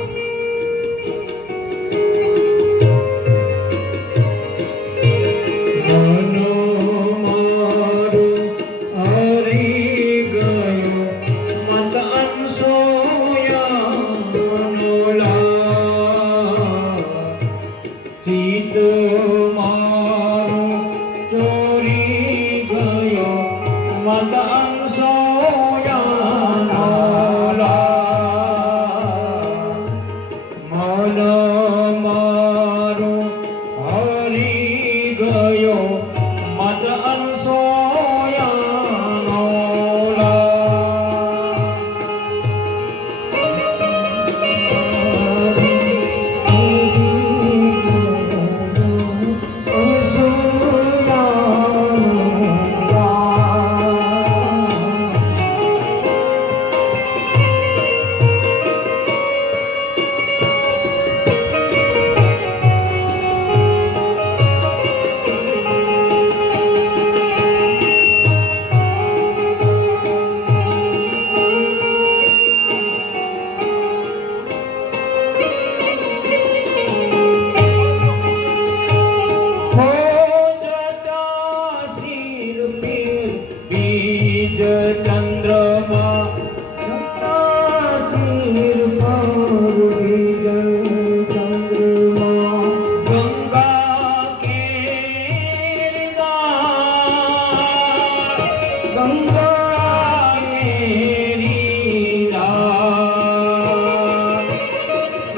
બીજ ચંદ્રમા સિર પર બીજ ચંદ્રમા ગંગા કેરા ગંગા કેરી રા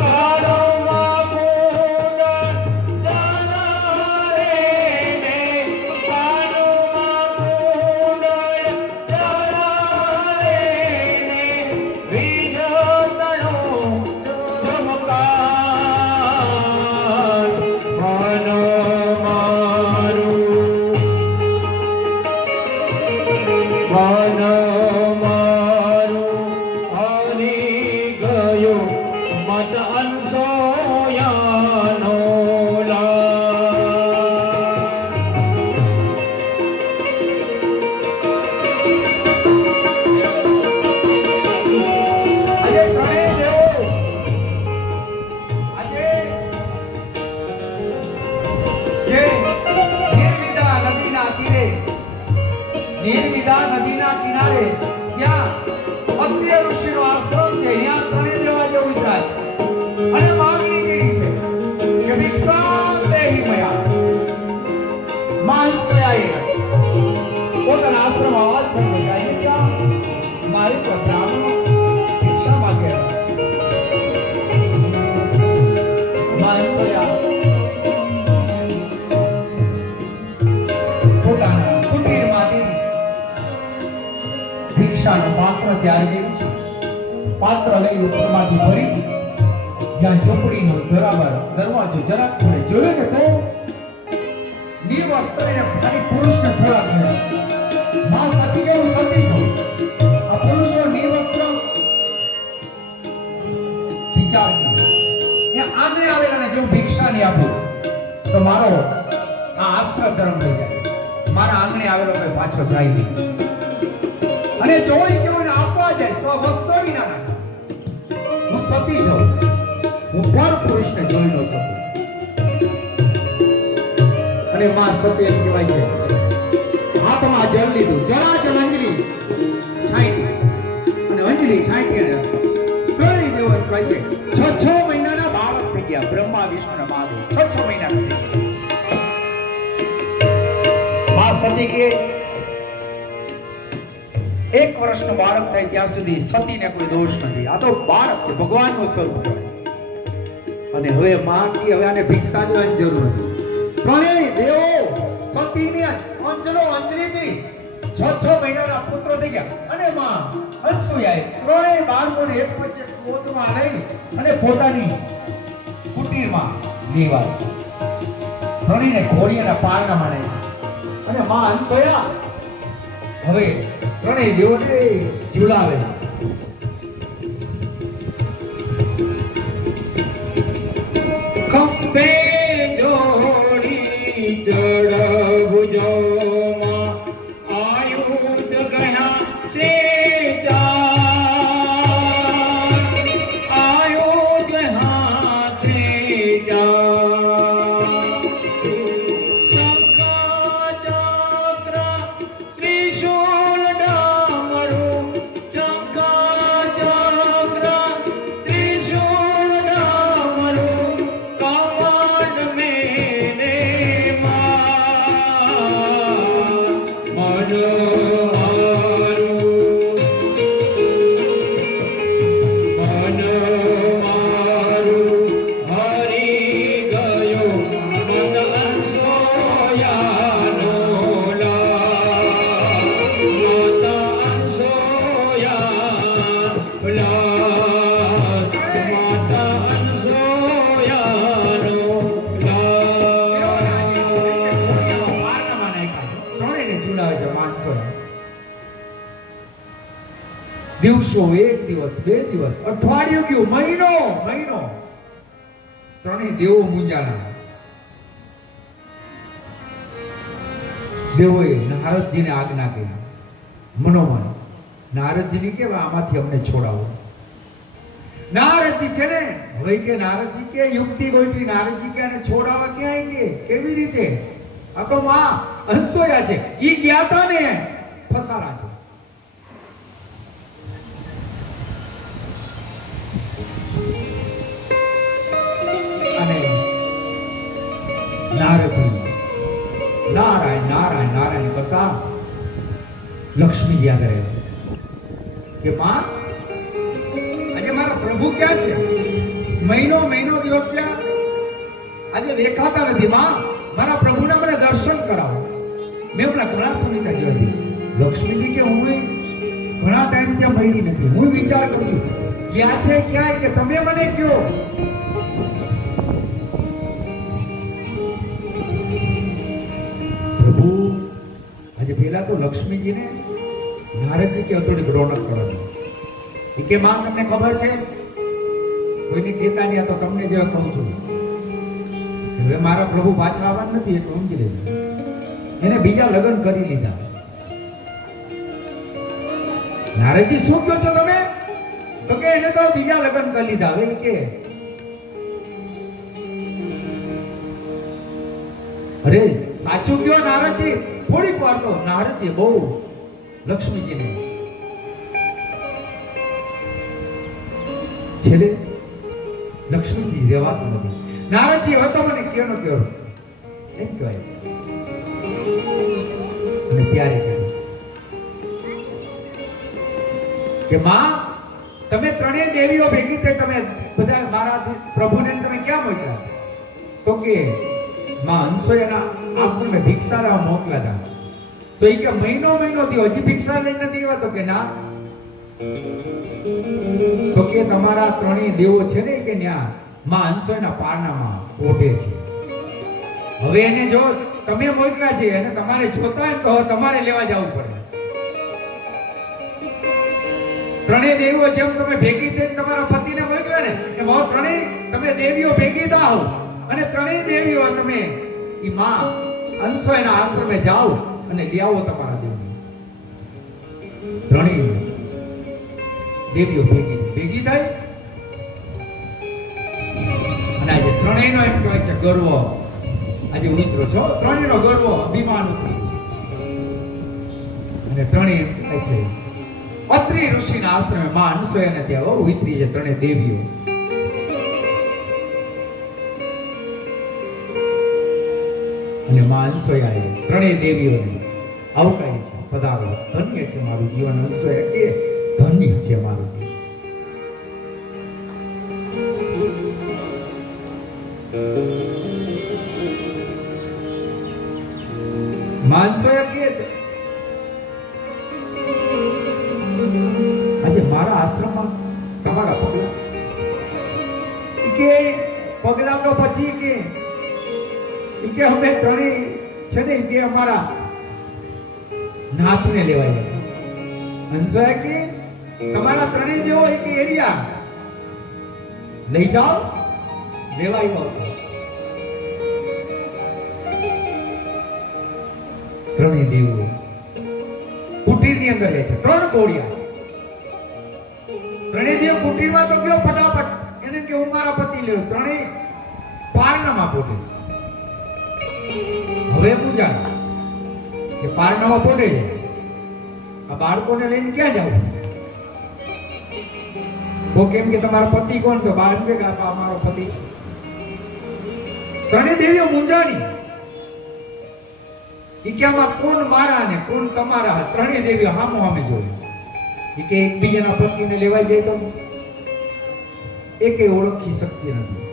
કાળોમાં મૂંડ જાના રે ને કાળોમાં મૂંડ જાના રે ને વિજતનો ચમકાર મન મારું મન મારું હરી ગયો મત અનસોયાનો લાલ. આજે ત્રણેય દેવો આજે જે નિર્વિધા નદીના તીરે નિર્વિધા નદીના કિનારે જ્યાં અત્રિય ઋષિનો આશ્રમ છે ત્યાં ત્રણેય દેવા જે ઉતરા છે અને માંગણી કરી છે કે ભિક્ષામ દેહી મયા માનસયાએ પોતાના આશ્રમ આવાજ કરી જાય ત્યાં મારી પર બ્રાહ્મણો ભિક્ષા માગે માનસયા પોતાના કુટીરમાંથી ભિક્ષાનું પાત્ર તૈયાર કર્યું છે. પાત્ર લઈ ઉપરમાંથી ભરી જ્યાં ઝૂંપડીનો દરવાજો જરાક ખોલે જોયો ને તો નિવસ્ત્રને ખાલી પુરુષને ખોરાક મળે. માં સતી કેવું સતી છો આ પુરુષો નિવસ્ત્ર વિચાર કર્યો એ આંગણે આવેલાને જો ભિક્ષા નહીં આપું તો મારો આ આશ્રમ ધર્મ થઈ જાય. મારા આંગણે આવેલો કોઈ પાછો જાય નહીં અને જોઈ કેવું ને આપવા જાય તો વસ્તુ વિના ના જાય. હું સતી છું, હું પર પુરુષને જોઈ ન શકું. અને માં સતી એમ કહેવાય છે હાથમાં જળ લીધું જરા જળ અંજલિ છાંટી અને અંજલિ છાંટીને ત્રણેય દેવો એમ કહે છે 6 મહિનાના બાળક થઈ ગયા. બ્રહ્મા વિષ્ણુ અને મહાદેવ 6 મહિનાના થઈ ગયા. માં સતી કે 1 વર્ષનું બાળક થાય ત્યાં સુધી સતીને કોઈ દોષ નથી. આ તો બાળક છે, ભગવાનનું સ્વરૂપ કહેવાય. અને હવે માં કે હવે આને ભિક્ષા દેવાની જરૂર નથી. ત્રણેય દેવો સતીને અંજલિથી 6 મહિનાના પુત્ર થઈ ગયા. અને માં અનસુયાએ ત્રણેય બાળકોને એક પછી એક ગોદમાં લઈ અને પોતાની કુટીરમાં લેવા ત્રણેયને ઘોડીના પારણા માને. અને માં અનસુયા હવે ત્રણેય દેવોને જીવડાવે. ખંભે જોડી જડભુજોમાં આયુધ ઘણા છે જા આયુધ હાથે જા શંખા ચક્ર ત્રિશૂળ ડામરું શંખા ચક્ર ત્રિશૂળ ડામરું કમંડ મેને દિવસો, 1 દિવસ, 2 દિવસ, અઠવાડિયું ગયું, મહિનો ત્રણેય દેવો મૂંઝાણા. દેવોએ નારદજીને આજ્ઞા કરી મનોમન નારદજીને કેવા આમાંથી અમને છોડાવો. નારદજી છે ને હવે કે નારદજી કે યુક્તિ ગોઠવી. નારદજી કે આને છોડાવવા ક્યાંય કે કેવી રીતે? આ તો માં અનસોયા છે ઈ ગયા હતા ને ફસારા છે. અને નારદજી નારાયણ નારાયણ નારાયણ કરતા લક્ષ્મીજી આગળ આવ્યા કે માં, આજે મારા પ્રભુ ક્યાં છે? મહિનો દિવસ થયા, આજે દેખાતા નથી. માં, મારા પ્રભુના મને દર્શન કરાવો. મેં હમણાં ઘણા સમયથી જોઈ. લક્ષ્મીજી કે હું ઘણા ટાઈમ ત્યાં મળી નથી. હું વિચાર કરું છું ક્યાં છે, ક્યાં કે તમે મને કહો. પ્રભુ આજે પેલા તો લક્ષ્મીજીને નારદજી કે થોડીક રોનક કરવાની કે માં તમને ખબર છે, કોઈને કહેતા નહીં, તો તમને જે કહું છું, હવે મારા પ્રભુ પાછા આવવાના નથી એટલું સમજી લેજો. એને બીજા લગ્ન કરી લીધા. નારદજી શું કહો છો તમે? તો કે એને તો બીજા લગ્ન કરી લીધા. હવે કે અરે સાચું કયો નારદજી? થોડીક વાર તો નારદજી બહુ લક્ષ્મીજીને છેલ્લે લક્ષ્મીજી રહેવાતું નથી. નારદજી હતો મને કયો નો કયો એમ કહેવાય. અને ત્યારે કહ્યું કે માં, તમે ત્રણેય દેવીઓ ભેગી થઈ તમે બધા મારા પ્રભુને તમે ક્યાં મોકલ્યા? તો કે માં હંસોયના આશ્રમે ભિક્ષા લેવા મોકલ્યા હતા. તો એ કે મહિનો થયો હજી ભિક્ષા લઈને નથી આવ્યા? તો કે ના. તો કે તમારા ત્રણેય દેવો છે ને કે ન્યા માં હંસોયના પારણામાં ઓઢે છે. હવે એને જો તમે મોકલ્યા છે અને તમારે જોતા હોય તો તમારે લેવા જવું પડે. ત્રણેય દેવીઓ જેમ તમે ભેગી થઈને તમારા પતિને મોકલ્યા ને એમ ત્રણેય તમે દેવીઓ ભેગી થાઓ અને ત્રણેય દેવીઓ તમે ઈ માં હંસોયના આશ્રમે જાઓ અને લઈ આવો તમારા દેવને. ત્રણેય દેવીઓ ભેગી થાય અને આજે ત્રણેયનો એમ કહેવાય છે ગર્વ આજે ઉતરો છો. ત્રણેયનો ગર્વ અભિમાન ઉતરી અને ત્રણેય એમ કહે છે અત્રિ ઋષિના આશ્રમે માં અનસૂયાને ત્યાં ઉતરી છે ત્રણેય દેવીઓ. અને માં અનસૂયાએ ત્રણેય દેવીઓને આવકારી છે. પધારો, ધન્ય છે મારું જીવન. અનસૂયા કે ધન્ય છે મારું જીવન. માનસોયા કે આજે મારા આશ્રમમાં તમારા પગલા કે પગલા તો પછી કે અમે ત્રણેય છે ને કે અમારા નાથને લેવાય છે. હંસોયા કે તમારા ત્રણેય જેવો એક એરિયા લઈ જાઓ, લેવાય આવતો. ત્રણેય દેવો કુટીરની અંદર લે છે. 3 ઘોડિયા. ત્રણેય દેવ કુટીરમાં તો ગયો ફટાફટ એને કે હું મારા પતિ લેવ. ત્રણેય પારણામાં પોતે. હવે પૂજા કે પારણામાં પોતે આ બાળકોને લઈને ક્યાં જાવ? તો કેમ કે તમારો પતિ કોણ? તો બાળક કે મારો પતિ છે. ત્રણેય દેવીઓ મૂંઝાણી કે આમાં કોણ મારા ને કોણ તમારા? ત્રણેય દેવીઓ હામો હામે જોઈ કે એકબીજાના પતિને લેવાઈ જાય તો એકે ઓળખી શકતી નથી.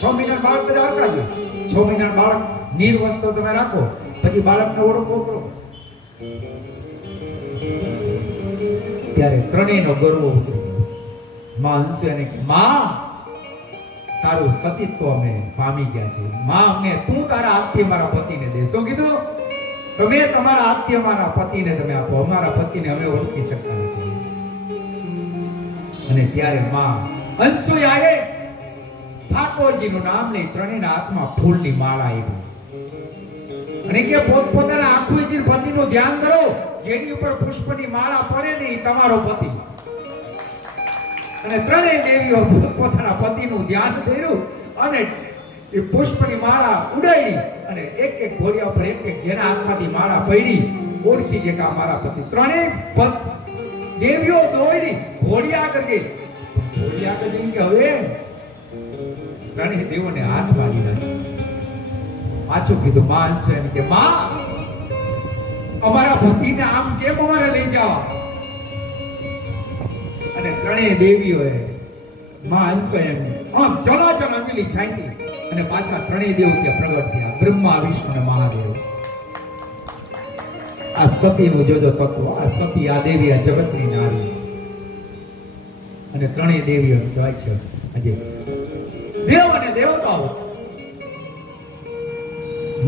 6 મહિના બાળક બધા હરકાજો. 6 મહિના બાળક નિર્વસ્ત્ર તમે રાખો, પછી બાળકને ઓળખો કરો. ત્યારે ત્રણેયનો ગર્વ ઉતરી. માં હંસોયાને કે માં, તારું સતીત્વ અમે પામી ગયા છે. માં, અમને તું તારા હાથથી મારા પતિને દે. શું કીધું? તમે તમારા હાથથી મારા પતિને તમે આપો. અમારા પતિને અમે ઓળખી શકતા નથી. અને ત્યારે માં હંસોયાએ ઠાકોરજીનું નામ લઈ ત્રણેયના હાથમાં ફૂલની માળા આપી અને કે પોતપોતાના આંખોજી પતિનું ધ્યાન કરો. જેની ઉપર પુષ્પની માળા પડે ને એ તમારો પતિ. અને ત્રણેય દેવીઓ પોતાના પતિનું ધ્યાન કર્યું અને એ પુષ્પની માળા ઉડાડી અને એક ઘોડિયા ઉપર એક જેના હાથમાંથી માળા પડી ઓળખી કે આ મારા પતિ. ત્રણેય દેવીઓ દોડી ઘોડી આગળ ગઈ. ઘોડી આગળ જઈને કે હવે ત્રણેય દેવોને હાથ વાગી નાખ્યો. પાછું કીધું માં છે એમ કે માં અમારા પતિને આમ કેમ અમારે લઈ જાવ? અને ત્રણેય દેવીઓએ માં સ્વયં આમ ચલાચલ અંજલિ છાંટી અને પાછા ત્રણેય દેવ ત્યાં પ્રગટ થયા. બ્રહ્મા, વિષ્ણુ અને મહાદેવ. આ સતીનું જોજો તત્વ, આ સતી, આ દેવી, આ જગતની નારી. અને ત્રણેય દેવીઓ કહેવાય છે આજે દેવ અને દેવતાઓ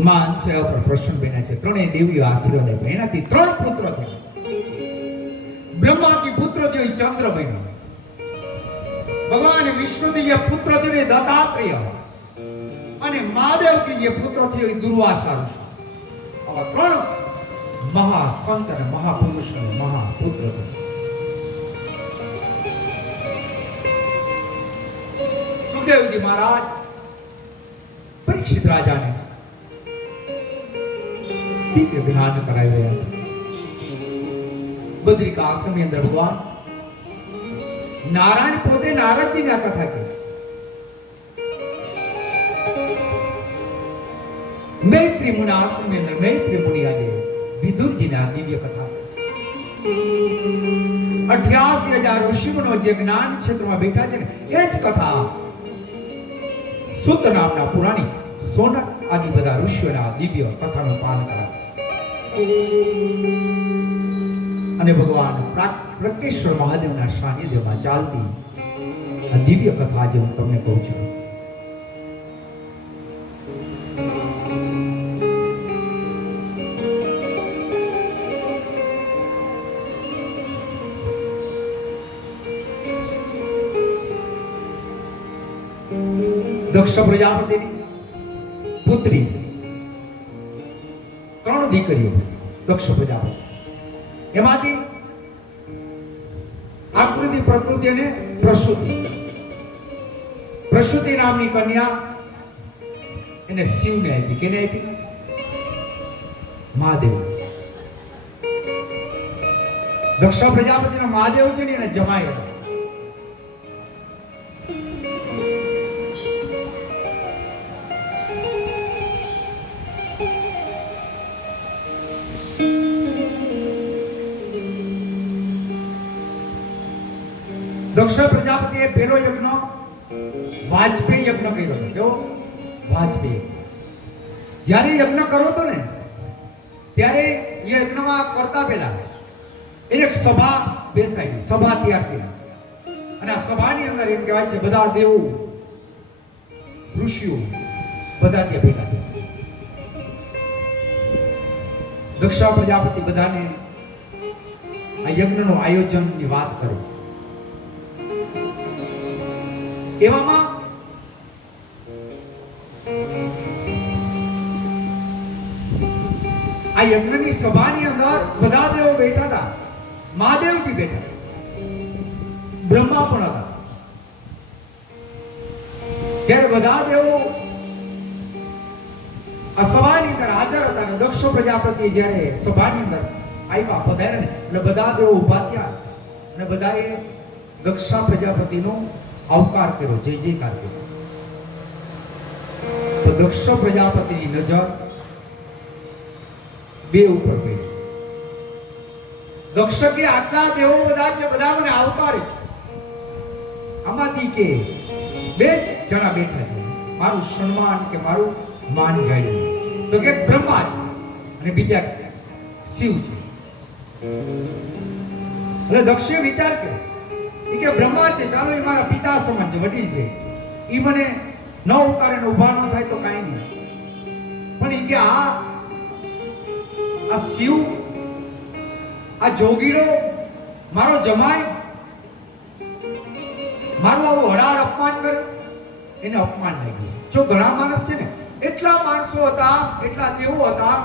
માં અંશે પર પ્રસન્ન બન્યા છે. ત્રણેય દેવીઓ આશીર્વાદ આપ્યા. એનાથી 3 પુત્ર થયા. બ્રહ્માથી પુત્ર થયો ચંદ્ર બન્યો. ભગવાન વિષ્ણુથી જે પુત્ર થયો દત્તાત્રેય અને મહાદેવથી જે પુત્ર થયો દુર્વાસા. આવા 3 મહાસંત અને મહાપુરુષ અને મહાપુત્ર થયા. સુખદેવજી મહારાજ પરીક્ષિત રાજાને ધ્યાન કરાવી રહ્યા હતા. બદ્રિકા આશ્રમની અંદર ભગવાન નારાયણ પોતે નારદજીને આ કથા કહી. મૈત્રી મુનિ આશ્રમની અંદર મૈત્રી મુનિ આજે વિદુરજીને આ દિવ્ય કથા 88,000 ઋષિમુનિઓ જે જ્ઞાન ક્ષેત્રમાં બેઠા છે ને એ જ કથા સુત નામના પુરાણી સોનક આદિ બધા ઋષિઓના દિવ્ય કથાનું પાન કરાવે અને ભગવાન પ્રકેશ્વર મહાદેવના સાનિધ્યમાં ચાલતી આ દિવ્ય કથા આજે હું તમને કહું છું. દક્ષ પ્રજાપતિની પુત્રી 3 દીકરીઓ દક્ષ પ્રજાપતિ. એમાંથી આકૃતિ, પ્રકૃતિ અને પ્રસૂતિ. પ્રસૂતિ નામની કન્યા એને શિવને આપી. કેને આપી? મહાદેવ. દક્ષ પ્રજાપતિનો મહાદેવ છે ને એને જમાઈ હતા. દક્ષ પ્રજાપતિએ પહેલો યજ્ઞ વાજપેયી યજ્ઞ કર્યો હતો. કેવો? વાજપેયી. જ્યારે યજ્ઞ કરો તો ને ત્યારે યજ્ઞમાં કરતા પહેલા એક સભા બેસાડી, સભા તૈયાર કરી. અને આ સભાની અંદર એમ કહેવાય છે બધા દેવો, ઋષિઓ બધા ત્યાં ભેગા થયા. દક્ષ પ્રજાપતિ બધાને આ યજ્ઞનું આયોજનની વાત કરી. એવામાં આ યજ્ઞની સભાની અંદર બધા દેવો બેઠા હતા. મહાદેવજી બેઠા, બ્રહ્મા પણ હતા. ત્યારે બધા દેવો આ સભાની અંદર હાજર હતા. અને દક્ષ પ્રજાપતિ જ્યારે સભાની અંદર આવ્યા, પધાર્યા ને એટલે બધા દેવો ઉભા થયા અને બધાએ દક્ષ પ્રજાપતિનો આવકાર કર્યો, જય જયકાર કર્યો. તો દક્ષ પ્રજાપતિની નજર બે ઉપર પડી. દક્ષ કે આટલા દેવો બધા છે, બધા મને આવકારે છે. આમાંથી કે 2 જણા બેઠા છે, મારું સન્માન કે મારું માન જાળવી. તો કે બ્રહ્મા છે અને બીજા શિવ છે. એટલે દક્ષે વિચાર કર્યો કે બ્રહ્મા છે, ચાલો એ મારા પિતા સમાન છે, વડીલ છે, એ મને ન ઉતારે ને ઉભા ન થાય તો કાંઈ નહીં. પણ એ કે આ શિવ, આ જોગીરો, મારો જમાઈ મારું આવું હળાર અપમાન કરે, એને અપમાન નહીં કર્યું. જો ઘણા માણસ છે ને એટલા માણસો હતા, એટલા દેવો હતા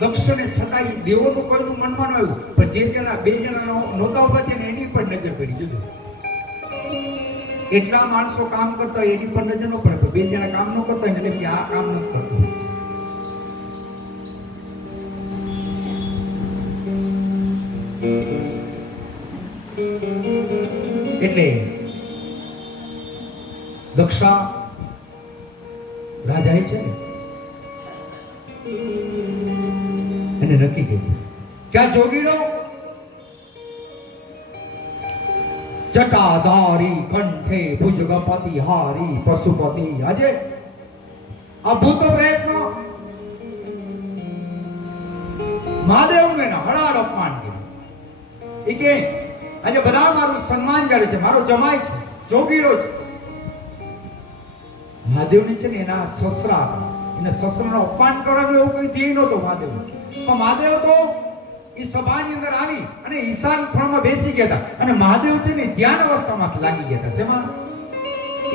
દક્ષને, છતાં દેવોનું કોઈનું મનમાં ન આવ્યું. પણ જે જણા 2 જણા નહોતા ઉભા થયા એની પર નજર પડી. જોજો, એટલા માણસો કામ કરતા હોય એની પર નજર ન પડે, પણ 2 જણા કામ ન કરતા હોય એટલે કે આ કામ નથી કરતું. એટલે દક્ષા રાજાએ છે ને એને નક્કી કર્યું કે આ જોગીડો જટાધારી કંઠે ભુજગપતિ હારી પશુપતિ આજે આ ભૂત પ્રયત્ન મહાદેવને હળાડ અપમાન કર્યું. એ કે આજે બધા મારું સન્માન કરે છે, મારો જમાઈ છે, જોગીરો છે. મહાદેવને છે ને એના સસરા એને સસરાનું અપમાન કરવાનું એવું કોઈ ધ્યેય નહોતો મહાદેવ. પણ મહાદેવ તો એ સભાની અંદર આવી અને ઈશાન ખૂણામાં બેસી ગયા હતા અને મહાદેવ છે ને ધ્યાન અવસ્થામાં લાગી ગયા હતા. શેમાં?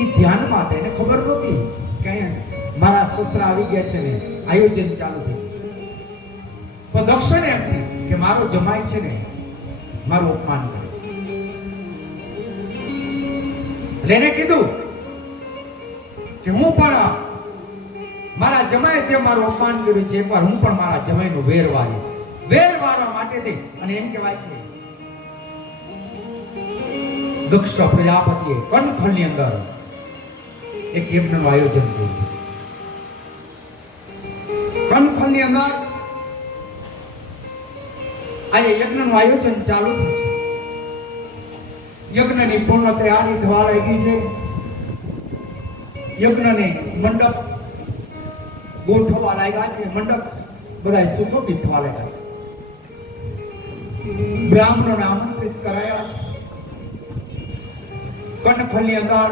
એ ધ્યાનમાં હતા. એને ખબર નહોતી કે અહીંયા મારા સસરા આવી ગયા છે ને આયોજન ચાલુ થઈ ગયું. પણ દક્ષને એમ થયું કે મારો જમાઈ છે ને મારું અપમાન કરે. એટલે એને કીધું કે હું પણ મારા જમાઈ જે મારું અપમાન કર્યું છે એકવાર હું પણ મારા જમાઈનું વેર વાળીશ. વેર વાળવા માટે થઈ અને એમ કહેવાય છે દક્ષ પ્રજાપતિએ કનખલની અંદર એક યજ્ઞનું આયોજન કર્યું. કનખલની અંદર આજે યજ્ઞનું આયોજન ચાલુ થયું છે. યજ્ઞની પૂર્ણ તૈયારી થવા લાગી છે. યજ્ઞને મંડપ ગોઠવવા લાગ્યા છે. મંડપ બધા સુશોભિત થવા લાગ્યા છે. બ્રાહ્મણોને આમંત્રિત કરાયા છે. કનખલની અંદર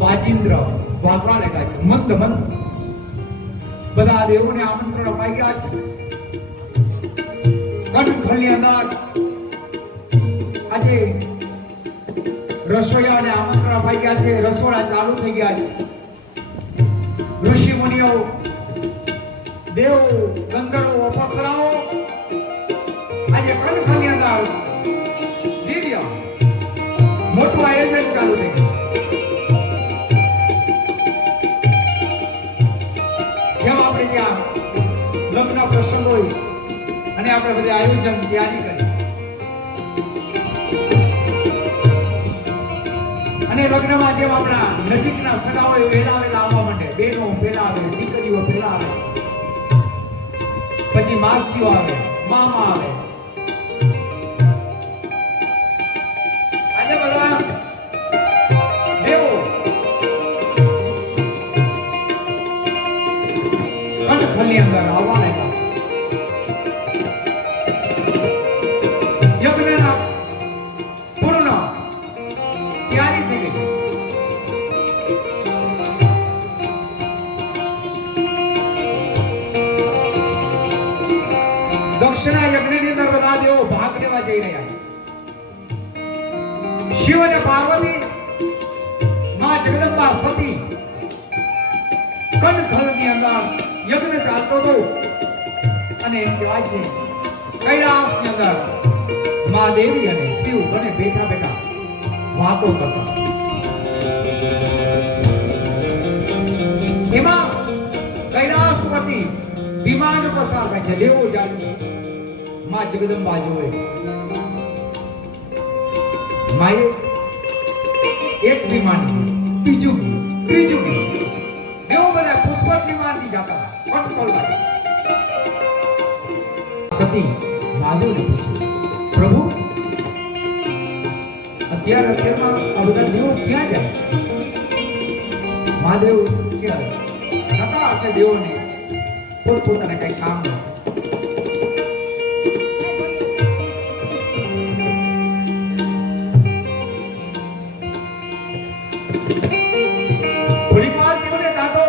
વાજિંદ્ર વાગવા લાગ્યા છે. મંદ મંદ બધા દેવોને આમંત્રણ અપાઈ ગયા છે. કનખલની અંદર આજે રસોઈયાને આમંત્રણ અપાઈ ગયા છે. રસોડા ચાલુ થઈ ગયા છે. ઋષિ મુનિઓ, દેવો, ગંધર્વો, અપ્સરાઓ આજે કનખલની અંદર દિવ્ય મોટું આયોજન ચાલુ થઈ ગયું. જેમ આપણે ત્યાં લગ્ન પ્રસંગ હોય અને આપણે બધા આયોજન તૈયારી કરી અને લગ્નમાં જેમ આપણા નજીકના સગાઓ વહેલા આવવા માંડે. બેનો પહેલા આવે, દીકરીઓ પહેલા આવે, પછી માસીઓ આવે, મામા આવે. આજે બધા દેવો કનખલની અંદર આવવા લાગ્યા. યજ્ઞના પૂર્ણ તૈયારી થઈ ગઈ. દક્ષના યજ્ઞની અંદર બધા દેવો ભાગ લેવા જઈ રહ્યા છે. શિવ અને પાર્વતી, માં જગદંબા સતી કનખલની અંદર યજ્ઞ ચાલતો હતો અને એમ કહેવાય છે કૈલાસની અંદર મહાદેવી અને શિવ બંને બેઠા બેઠા વાતો કરતા. એમાં કૈલાસ પરથી વિમાન પસાર થાય છે. દેવો જાય છે. માં જગદંબા જોવે. માએ એક વિમાન, બીજું, ત્રીજું, દેવો બધા પુષ્પક વિમાનથી જતા હતા. સતી મહાદેવને પૂછ્યું, પ્રભુ અત્યારમાં આ બધા દેવો ક્યાં જાય? મહાદેવ ક્યાં જતા હશે? દેવોને પોતપોતાને કઈ કામ ન. થોડીક વાર દેવોને દાદો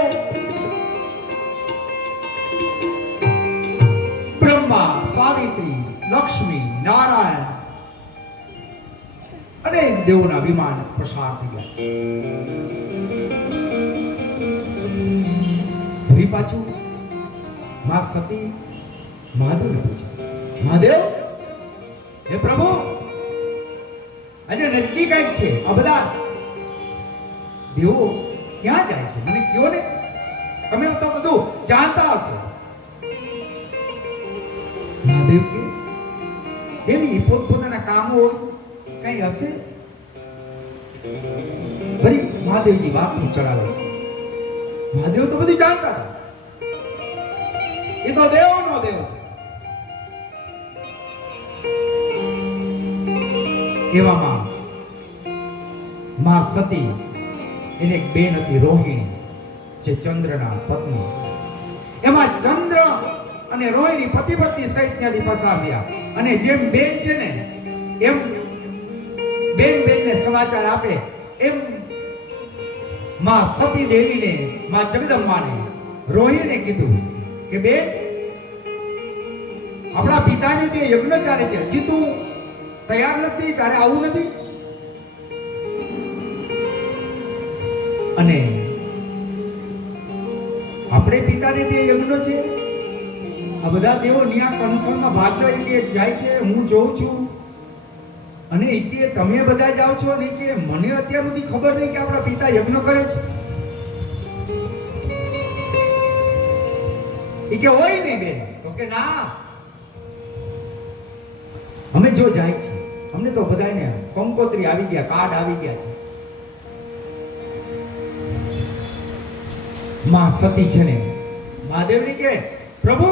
બ્રહ્મા, સાવિત્રી, લક્ષ્મી, નારાયણ અનેક દેવોના વિમાન પસાર થઈ ગયા. ફરી પાછું માં સતી મહાદેવને પૂછ્યું, મહાદેવ, હે પ્રભુ, આજે નજદીક જ છે. આ બધા દેવો ક્યાં જાય છે? મને કયો ને. તમે તો બધું જાણતા હશો. મહાદેવ કે એવી પોતપોતાના કામો હોય કઈ હશે? ફરી મહાદેવજી વાતનું ચડાવે છે. મહાદેવ તો બધું જાણતા હતા. એ તો દેવોનો દેવ છે. એવામાં માં સતી એને એક બેન હતી રોહિણી, જે ચંદ્રના પત્ની. એમાં ચંદ્ર અને રોહિણી પતિ પત્ની સહિત ત્યાંથી પસાર થયા. અને જેમ બેન છે ને એમ બેન બેનને સમાચાર આપે એમ માં સતી દેવીને માં જગદંબાને રોહિણીને કીધું કે બેન, આપણા પિતાને જે યજ્ઞ ચાલે છે, હજી તું તૈયાર નથી, તારે આવું નથી? અને આપણે પિતાને જે યજ્ઞ છે, આ બધા દેવો ન્યા કણકણમાં ભાગ લઈને જાય છે, હું જોઉં છું. અને એટલે તમે બધા જાઓ છો ને કે મને અત્યાર સુધી ખબર નહીં કે આપણા પિતા યજ્ઞ કરે છે. એ કે હોય નહીં બેન. તો કે ના, અમે જો જાય છે, અમને તો બધાને કંકોત્રી આવી ગયા, કાર્ડ આવી ગયા છે. માં સતી છે ને મહાદેવને કે પ્રભુ,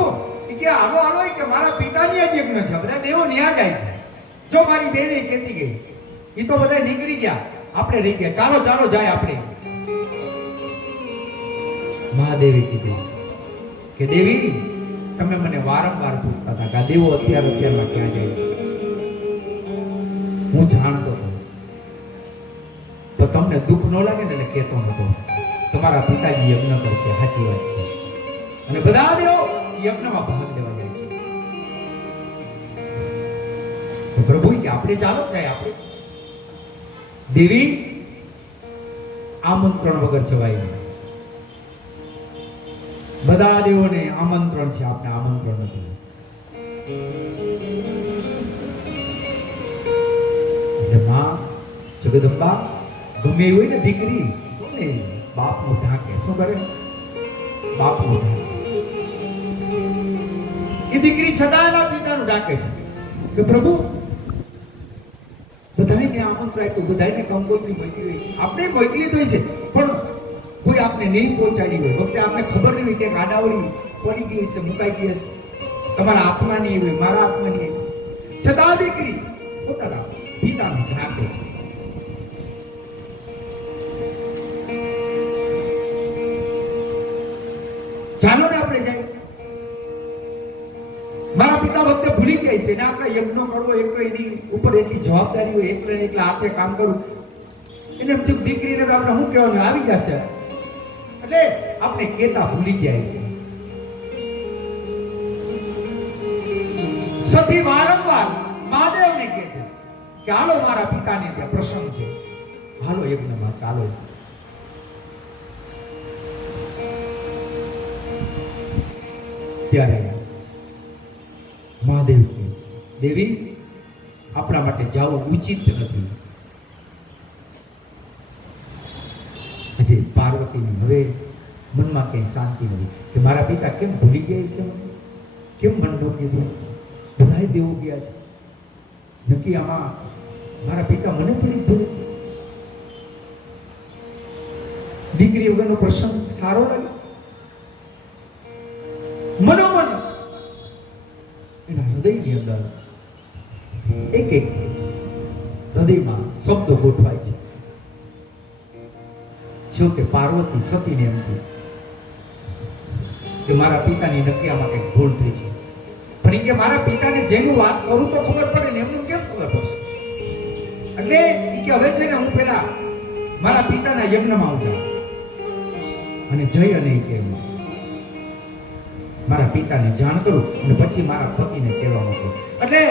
કે આવો આવો કે મારા પિતાની જ યજ્ઞ છે, બધા દેવો ન્યા જાય છે. જો મારી બેન કહેતી ગઈ, એ તો બધા નીકળી ગયા, આપણે રહી ગયા, ચાલો ચાલો જાય આપણે. મહાદેવે કીધું કે દેવી, તમે મને વારંવાર પૂછતા હતા કે આ દેવો અત્યારમાં ક્યાં જાય છે. હું જાણતો હતો, તો તમને દુઃખ ન લાગે ને, કહેતો નતો. તમારા પિતાજી યજ્ઞ કરશે, સાચી વાત છે. અને બધા દેવો યજ્ઞમાં ભાગ લેવા જાય છે. તો પ્રભુ કે આપણે ચાલો જાય આપણે. દેવી, આમંત્રણ વગર જવાય નહીં. બધા દેવોને આમંત્રણ છે, આપણે આમંત્રણ નથી. એટલે માં જગદંબા ગમે હોય ને દીકરી, ગમે બાપનું ઢાંકે. શું કરે? બાપનું ઢાંકે. એ દીકરી છતાં એના પિતાનું ઢાંકે છે કે પ્રભુ, બધાને આમંત્રણ આપ્યું, બધાને કંકોત્રી મોકલી હોય, આપણે મોકલી તો છે, પણ કોઈ આપને નહીં પહોંચાડી હોય, વખતે આપને ખબર નહીં હોય કે ગાડાવડી પડી ગઈ છે, મુકાઈ ગઈ છે, તમારા આત્માની એવી, મારા આત્માની એવી, છતાં દીકરી પોતાના પિતાનું ઢાંકે છે. ચાલો ને આપણે જાય. મારા પિતા વખતે ભૂલી જાય છે ને આપણે યજ્ઞ કરવો, એકલો એની ઉપર એટલી જવાબદારી હોય, એકલા હાથે કામ કરવું. એને દીકરીને તો આપણે શું કહેવાનું, આવી જશે. એટલે આપણે કેતા ભૂલી જાય છે. સતી વારંવાર મહાદેવને કહે છે કે હાલો મારા પિતાને ત્યાં પ્રસંગ છે, હાલો યજ્ઞમાં ચાલો. ત્યારે મહાદેવ કહે, દેવી, આપણા માટે જવું ઉચિત નથી. હજી પાર્વતીની હવે મનમાં કઈ શાંતિ નથી કે મારા પિતા કેમ ભૂલી ગયા છે, કેમ મન ન કીધું, બધા દેવો ગયા છે, નક્કી આમાં મારા પિતા મને થોડી ભૂલે. દીકરી વગરનો પ્રસંગ સારો લાગે. મનોમન એના હૃદયની અંદર એક એક હૃદયમાં શબ્દ ગોઠવાય છે. જો કે પાર્વતી સતીને એમ થયું કે મારા પિતાની નક્કી આમાં કંઈક ભૂલ થઈ છે, પણ એ કે મારા પિતાને જેનું વાત કરું તો ખબર પડે ને, એમનું કેમ ખબર પડશે? એટલે એ કે હવે છે ને હું પેલા મારા પિતાના યજ્ઞમાં આવું જાઉં અને જઈ અને કે મારા પિતાને જાણ કરું અને પછી મારા પતિને કહેવા માંગુ. એટલે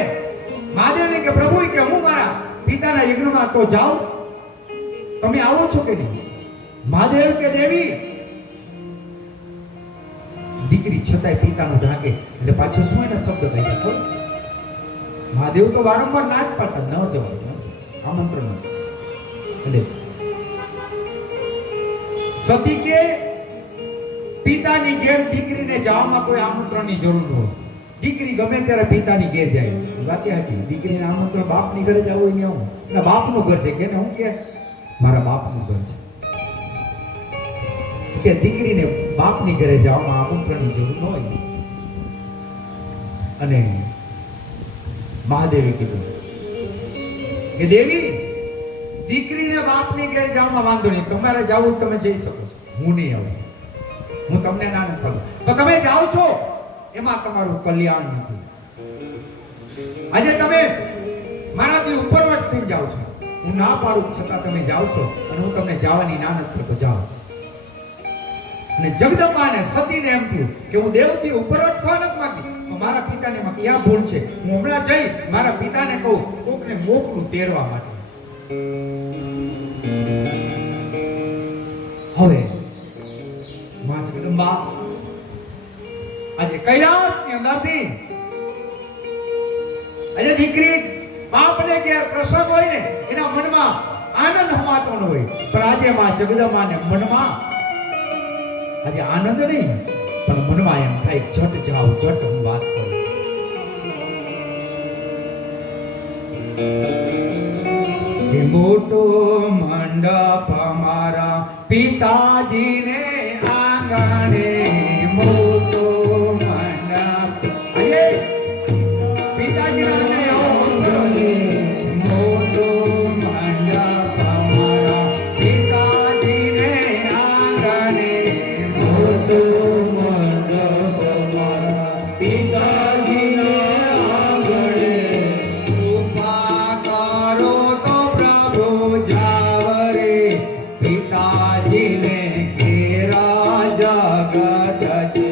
મહાદેવને કે પ્રભુ, કે હું મારા પિતાના યજ્ઞમાં તો જાઉં, તમે આવો છો કે નહીં? મહાદેવ કે દેવી, દીકરી છતાંય પિતાનું ઢાંકે. એટલે પાછો શું એને શબ્દ કહી શકો? મહાદેવ તો વારંવાર ના જ પાડતા, ન જવાય, આમંત્રણ. એટલે સતી કે પિતાની ઘેર દીકરીને જવામાં કોઈ આમંત્રણની જરૂર હોય. દીકરી ગમે ત્યારે પિતાની ઘેર જાય. વાત સાચી. દીકરીને આમંત્રણ બાપની ઘરે જવું હોય ને આવું. એના બાપનું ઘર છે કે ને હું કે મારા બાપનું ઘર છે. કે દીકરીને બાપની ઘરે જવામાં આમંત્રણની જરૂર ન હોય. અને મહાદેવી કીધું કે દેવી, દીકરીને બાપની ઘરે જવામાં વાંધો નહીં, તમારે જાવું તમે જઈ શકો છો, હું નહીં આવું. હું તમને ના નથી કરું. તો તમે જાઓ છો એમાં તમારું કલ્યાણ નથી. આજે તમે મારાથી ઉપરવટ થઈને જાઓ છો. હું ના પાડું છતાં તમે જાઓ છો અને હું તમને જવાની ના નથી કરતો. જાઓ. અને જગદંબાને સતીને એમ થયું કે હું દેવથી ઉપરવટ થવા નથી માંગતી, તો મારા પિતાને માં ક્યાં ભૂલ છે? હું હમણાં જઈ મારા પિતાને કહું કોકને મોકલું તેરવા માટે. હવે માં જગદંબા આજે કૈલાસની અંદરથી આજે દીકરી બાપને ઘેર પ્રસંગ હોય ને એના મનમાં આનંદ હમાતો ન હોય, પણ આજે માં જગદંબાને મનમાં આજે આનંદ નહીં પણ મનમાં એમ થાય જટ જાઓ, જટ હું વાત કરું. એ મોટો મંડપ અમારા પિતાજીને આંગણે, મોટો મંડપ આજે પિતાજીના આંગણે આવો. મોટો મંડપ અમારા પિતાજીને આંગણે, મોટો મંડપ અમારા પિતાજીને આંગણે. કૃપા કરો તો પ્રભુ જાવરે પિતાજીને ઘેરા જગત છે.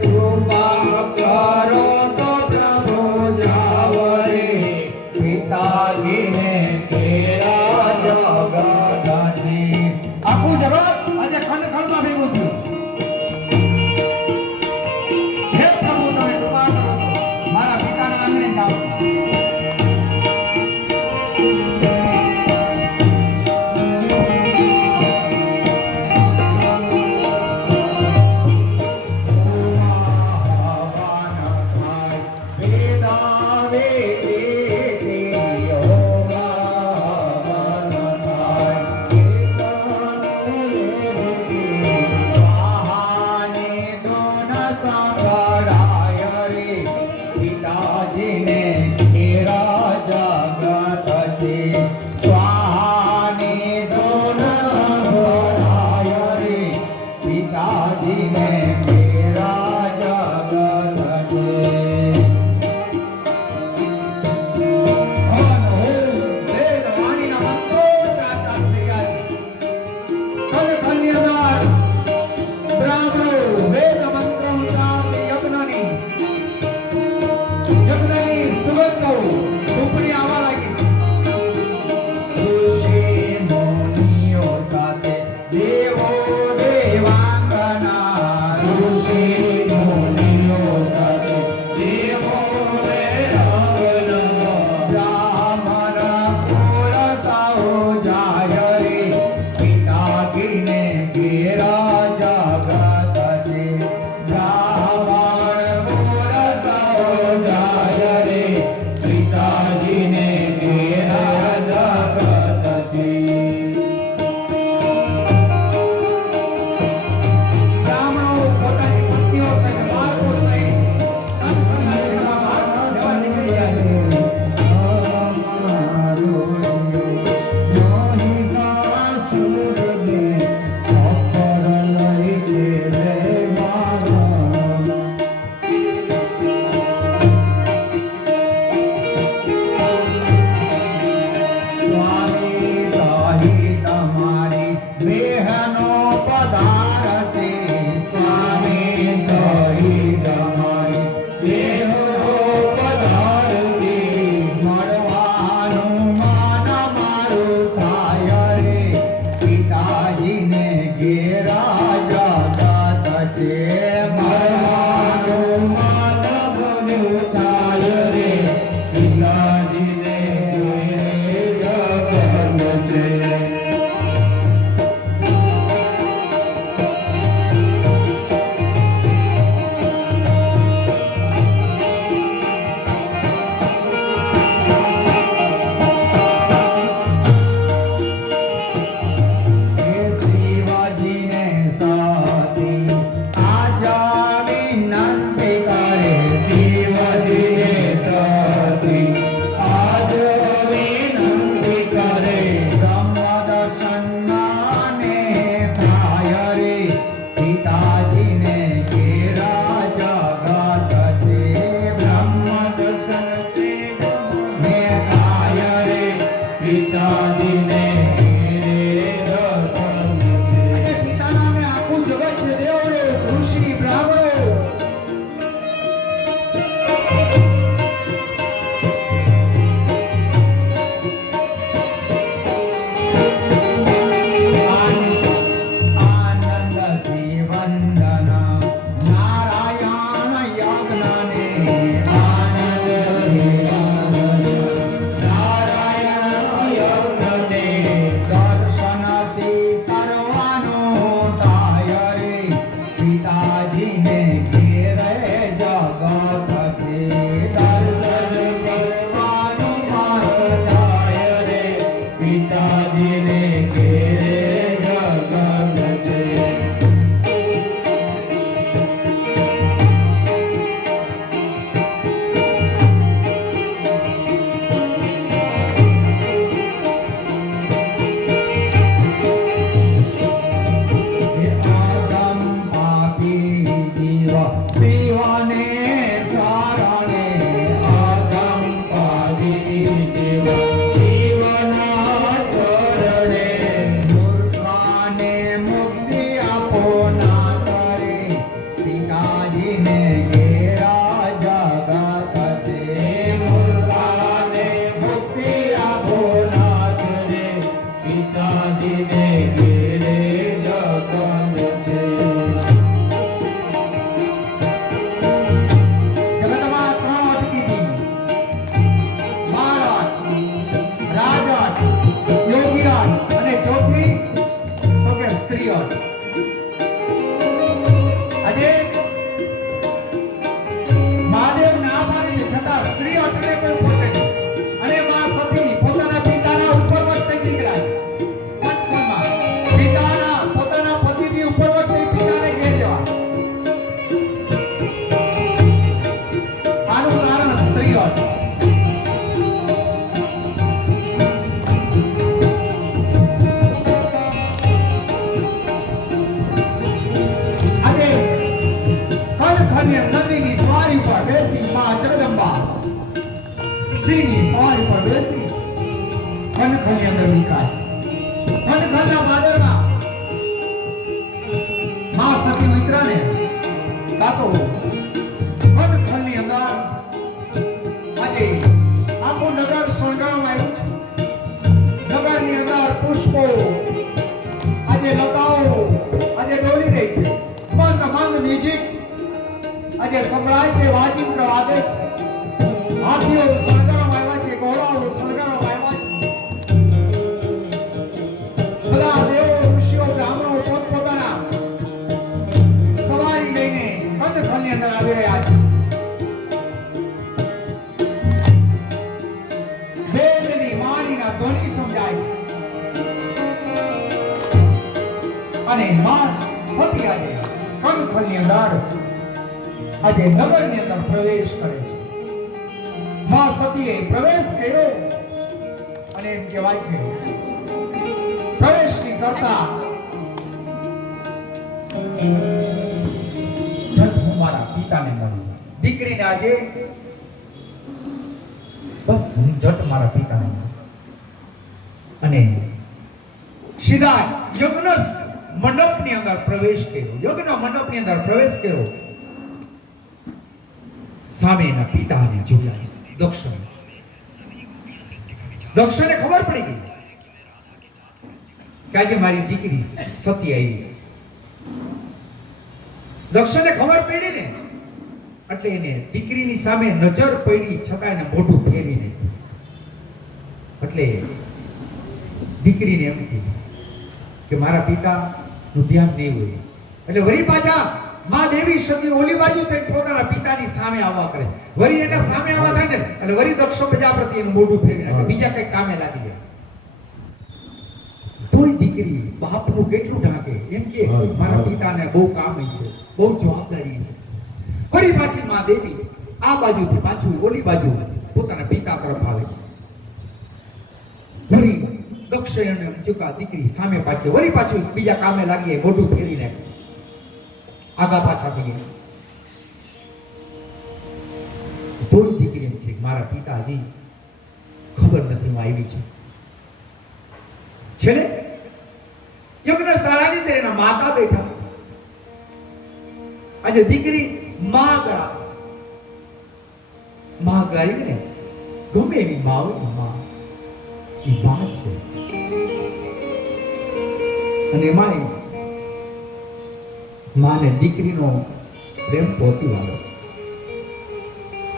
કૃપા કરો તો પ્રભુ જાવરે પિતાજીને ઘેરા જગત છે. આખું જગત આજે ખંડ ખંડમાં ભેગું થયું. હે પ્રભુ, તમે કૃપા કરો, મારા પિતાના આંગણે જાઓ. પિતા કોઈ પહોંચે નહીં. અને માં સતીની પોતાના પિતાના ઉપરવટ થઈ નીકળ્યા છે. મનમાં પિતાના પોતાના પતિથી ઉપરવટ થઈ પિતાને ઘેર જવા. આનું કારણ સ્ત્રીઓ છે. આજે ખનખન્ય નદીની સ્વારી પર બેસી માં જગદંબા સિંહની સ્વારી પર બેસી ખનખન્ય અંદર વિકાય. ખનખનના ભાદરમાં માં સતી મિત્રને ગાતો ખનખનની અંદર આજે આખું નગર શણગારવામાં આવ્યું છે. નગરની અંદર પુષ્પો આજે લતાઓ આજે ડોલી રહી છે. મંદ મંદ મ્યુઝિક આજે સંભળાય છે. વાજિંત્ર વાગે છે. હાથીઓ શણગારવામાં આવ્યા છે. ઘોડાઓ શણગારવામાં આવ્યા છે. બધા દેવો ઋષિઓ બ્રાહ્મણો પોતપોતાના સવારી લઈને ખંડખંડની અંદર આવી રહ્યા છે. વેદની વાણીના ધ્વનિ સમજાય છે. અને માં સતી આજે ખંડખંડની અંદર આજે નગરની અંદર પ્રવેશ કરે છે. માં સતીએ પ્રવેશ કર્યો અને એમ કહેવાય છે પ્રવેશની કરતા જટ હું મારા પિતાને મળ્યો. દીકરીને આજે બસ હું જટ મારા પિતાને મળ્યો અને સીધા યજ્ઞ મંડપની અંદર પ્રવેશ કર્યો. યજ્ઞ મંડપની અંદર પ્રવેશ કર્યો. સામે એના પિતાને જોયા. દક્ષને ખબર પડી ગઈ કે આજે મારી દીકરી સતી આવી. દક્ષને ખબર પડી ને એટલે એને દીકરીની સામે નજર પડી છતાં એને મોઢું ફેરીને એટલે દીકરીને એમ કીધું કે મારા પિતાનું ધ્યાન નહીં હોય. એટલે વળી પાછા માં દેવી સતી ઓલી બાજુ થઈ પોતાના પિતાની સામે આવવા કરે. વળી એના સામે આવવા થાય ને એટલે વળી દક્ષ પ્રજાપતિ એનું મોઢું ફેરવી નાખે. બીજા કઈ કામે લાગી જાય. તોય દીકરી બાપનું કેટલું ઢાંકે. એમ કે મારા પિતાને બહુ કામ છે, બહુ જવાબદારી છે. વળી પાછી માં દેવી આ બાજુથી પાછું ઓલી બાજુ પોતાના પિતા તરફ આવે છે. વળી દક્ષ એને ચૂકા દીકરી સામે પાછી વળી પાછું બીજા કામે લાગી મોઢું ફેરી નાખે. આગા પાછા થઈ તોય દીકરી એમ છે મારા પિતાજી ખબર નથી હું આવી છે. છેલ્લે યજ્ઞ શાળાની અંદર એના માતા બેઠા. આજે દીકરી માં ગાય ને ગમે એવી માં માં એ માં છે. અને એમાં માને દીકરીનો પ્રેમ પહોંચી આવે.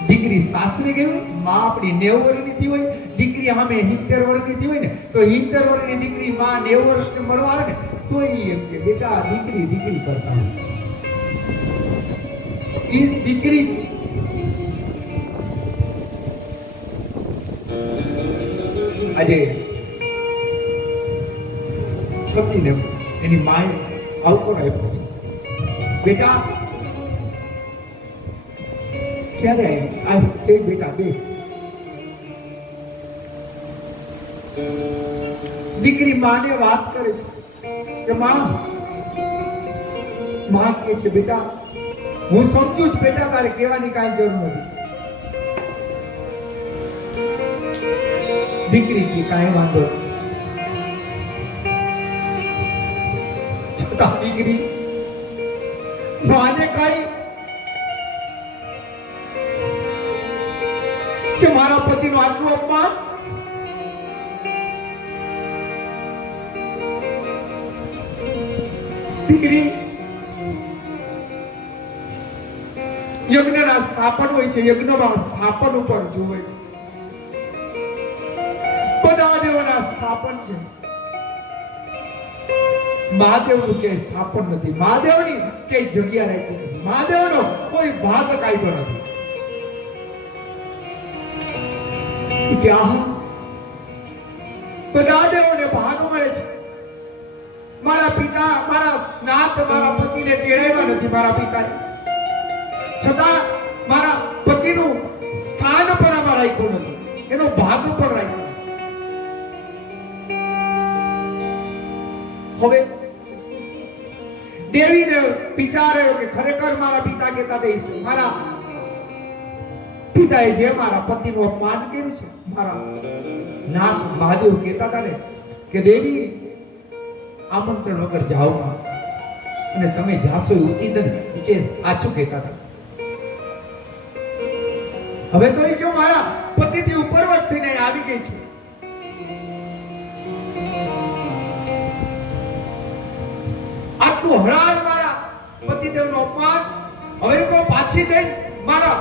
દીકરી સાસરે ગઈ હોય, માં આપણી 90 વર્ષની થઈ હોય, દીકરી સામે 70 વર્ષની થઈ હોય ને તો 70 વર્ષની દીકરી માં 90 વર્ષને મળવા આવે ને તો એમ કે બેટા દીકરી દીકરી કરતા એ દીકરી આજે સતીને એની માએ આવકાર આપ્યો છે. બેટા ક્યારે આવી? બેટા બે. દીકરી માને વાત કરે છે કે માં કે છે બેટા હું સમજુ છું બેટા તારે કહેવાની કાંઈ જરૂર નથી. દીકરી की કાંઈ વાંધો છતાં દીકરી માને કાંઈ કે મારા પતિનું આટલું અપમાન. દીકરી યજ્ઞના સ્થાપન હોય છે, યજ્ઞમાં સ્થાપન ઉપર જોવે છે. બધા દેવોના સ્થાપન છે. મહાદેવનું કે સ્થાપન નથી, મહાદેવની કે જગ્યા રાખી નથી, મહાદેવનો કોઈ ભાગ કાઢ્યો નથી. કે આહ, બધા દેવોને ભાગ મળે છે. મારા પિતા, મારા નાથ મારા પતિને તેડાવ્યા નથી મારા પિતાએ, છતાં મારા પતિનું સ્થાન પણ આમાં રાખ્યું નથી, એનો ભાગ પણ રાખ્યો નથી. હવે દેવીને વિચાર આવ્યો કે ખરેખર મારા પિતા કહેતા દઈશ, મારા પિતાએ જે મારા પતિનું અપમાન કર્યું છે, મારા નાથ બહાદુર કહેતા હતા ને કે દેવી આમંત્રણ વગર જાઓ ના, અને તમે જાશો એ ઉચિત નથી, કે સાચું કહેતા હતા. હવે તો એ કેવું મારા પતિથી ઉપરવટ થઈને આવી ગઈ છે. આટલું હરાર મારા પતિદેવનું અપમાન, હવે કો પાછી જઈ મારા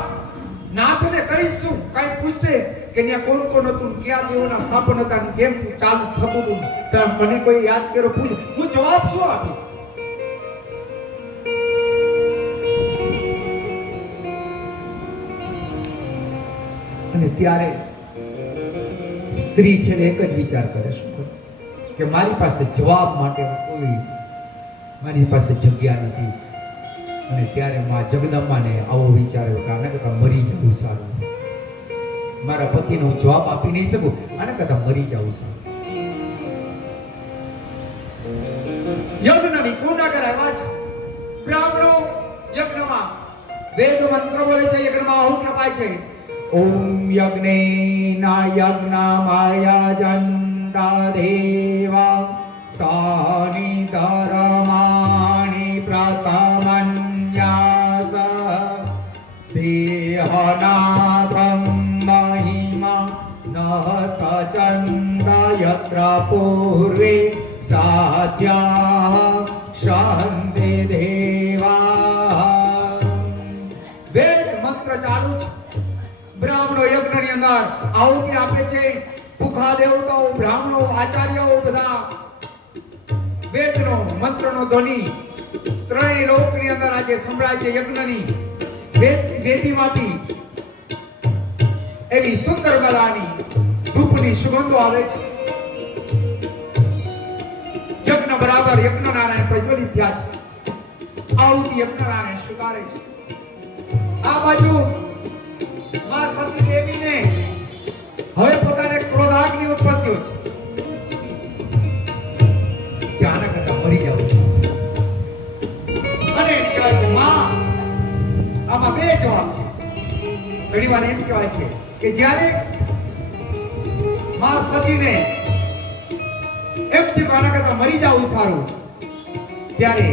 નાથને કહીશું, કઈ પૂછશે કે ત્યાં કોણ કોણ હતું, ક્યાં દેવોના સ્થાપન હતા, કેમ ચાલુ થતું હતું, તો મને કોઈ યાદ કર્યો પૂછે, હું જવાબ શું આપીશ? અને ત્યારે સ્ત્રી છે ને એક જ વિચાર કરે છે કે મારી પાસે જવાબ માટે કોઈ મારી પાસે જગ્યા નથી. અને ત્યારે માં જગદંબાને આવો વિચાર્યો કે આના કરતા મરી જવું સારું, મારા પતિનો હું જવાબ આપી નહીં શકું, આના કરતા મરી જવું સારું. યજ્ઞની પૂર્ણ કરાવ્યા છે. બ્રાહ્મણો યજ્ઞમાં વેદ મંત્ર બોલે છે, યજ્ઞમાં આહુતિ અપાય છે. ઓમ યજ્ઞેના યજ્ઞમાયાજંતા દેવા સાનિ ધર્માણિ પ્રતમન્યાસ દેહનાથં મહિમા ન સચંદ યત્ર પૂર્વે સાધ્યા શાંતિ દેવા. વેદ મંત્ર ચાલુ છે. બ્રાહ્મણો યજ્ઞની અંદર આહુતિ આપે છે. પુખા દેવતાઓ, બ્રાહ્મણો, આચાર્યો બધા વેદનો મંત્રનો ધ્વનિ ત્રણેય લોકની અંદર આજે સંભળાય છે. યજ્ઞની વેદીમાંથી એવી સુંદર મજાની ધૂપની સુગંધો આવે છે. યજ્ઞ બરાબર યજ્ઞ નારાયણ પ્રજ્વલિત થયા છે. આહુતિ યજ્ઞ નારાયણ સ્વીકારે છે. આ બાજુ માં સતી દેવીને હવે પોતાને ક્રોધાગ્નિ ઉત્પન્ન થયો છે. આના કરતા મરી જવું છે. અને એમ કહેવાય છે માં, આમાં બે જવાબ છે. ઘણી વાર એમ કહેવાય છે કે જ્યારે માં સતીને એમ થયું આના કરતા મરી જવું સારું, ત્યારે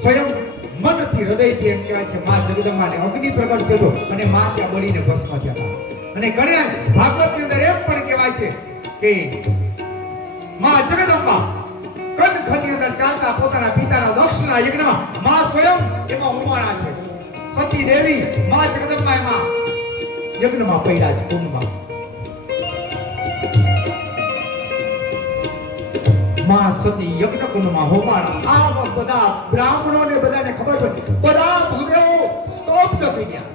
સ્વયં મનથી હૃદયથી એમ કહેવાય છે માં જગદંબાને અગ્નિ પ્રગટ કર્યો અને માં ત્યાં બળીને ભસ્મ થયા. અને ઘણા ભાગવતની અંદર એમ પણ કહેવાય છે કે માં જગદંબા કંઠની અંદર ચાલતા પોતાના પિતાના દક્ષના યજ્ઞમાં માં સ્વયં એમાં ઉમાણા છે. સતી દેવી માં જગદંબા એમાં યજ્ઞમાં પડ્યા છે, કુંડમાં. માં સતી યજ્ઞ કુંડમાં હોમાણા. આ બધા બ્રાહ્મણોને બધાને ખબર પડી, બધા ભૂદેવો સ્તબ્ધ થઈ ગયા.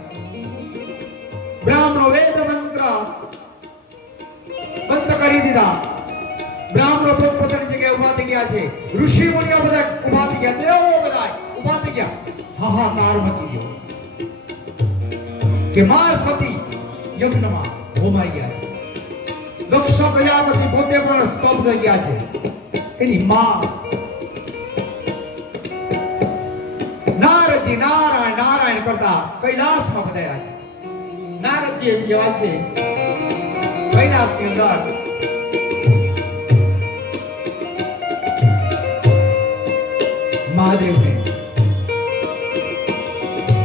બ્રાહ્મણો વેદ મંત્ર બંધ કરી દીધા. બ્રાહ્મણો પોતપોતાની જગ્યાએ ઉભા થઈ ગયા છે. ઋષિ મુનિઓ બધા ઉભા થઈ ગયા, દેવો બધા ઉભા થઈ ગયા. હાહાકાર મચી ગયો કે માં સતી યજ્ઞમાં હોમાઈ ગયા છે. દક્ષ પ્રજાપતિ પોતે પણ સ્તબ્ધ થઈ ગયા છે. એની માં નારદજી નારાયણ નારાયણ કરતા કૈલાસમાં પધાર્યા છે. નારદજી એમ કહેવાય છે કૈલાસની અંદર મહાદેવને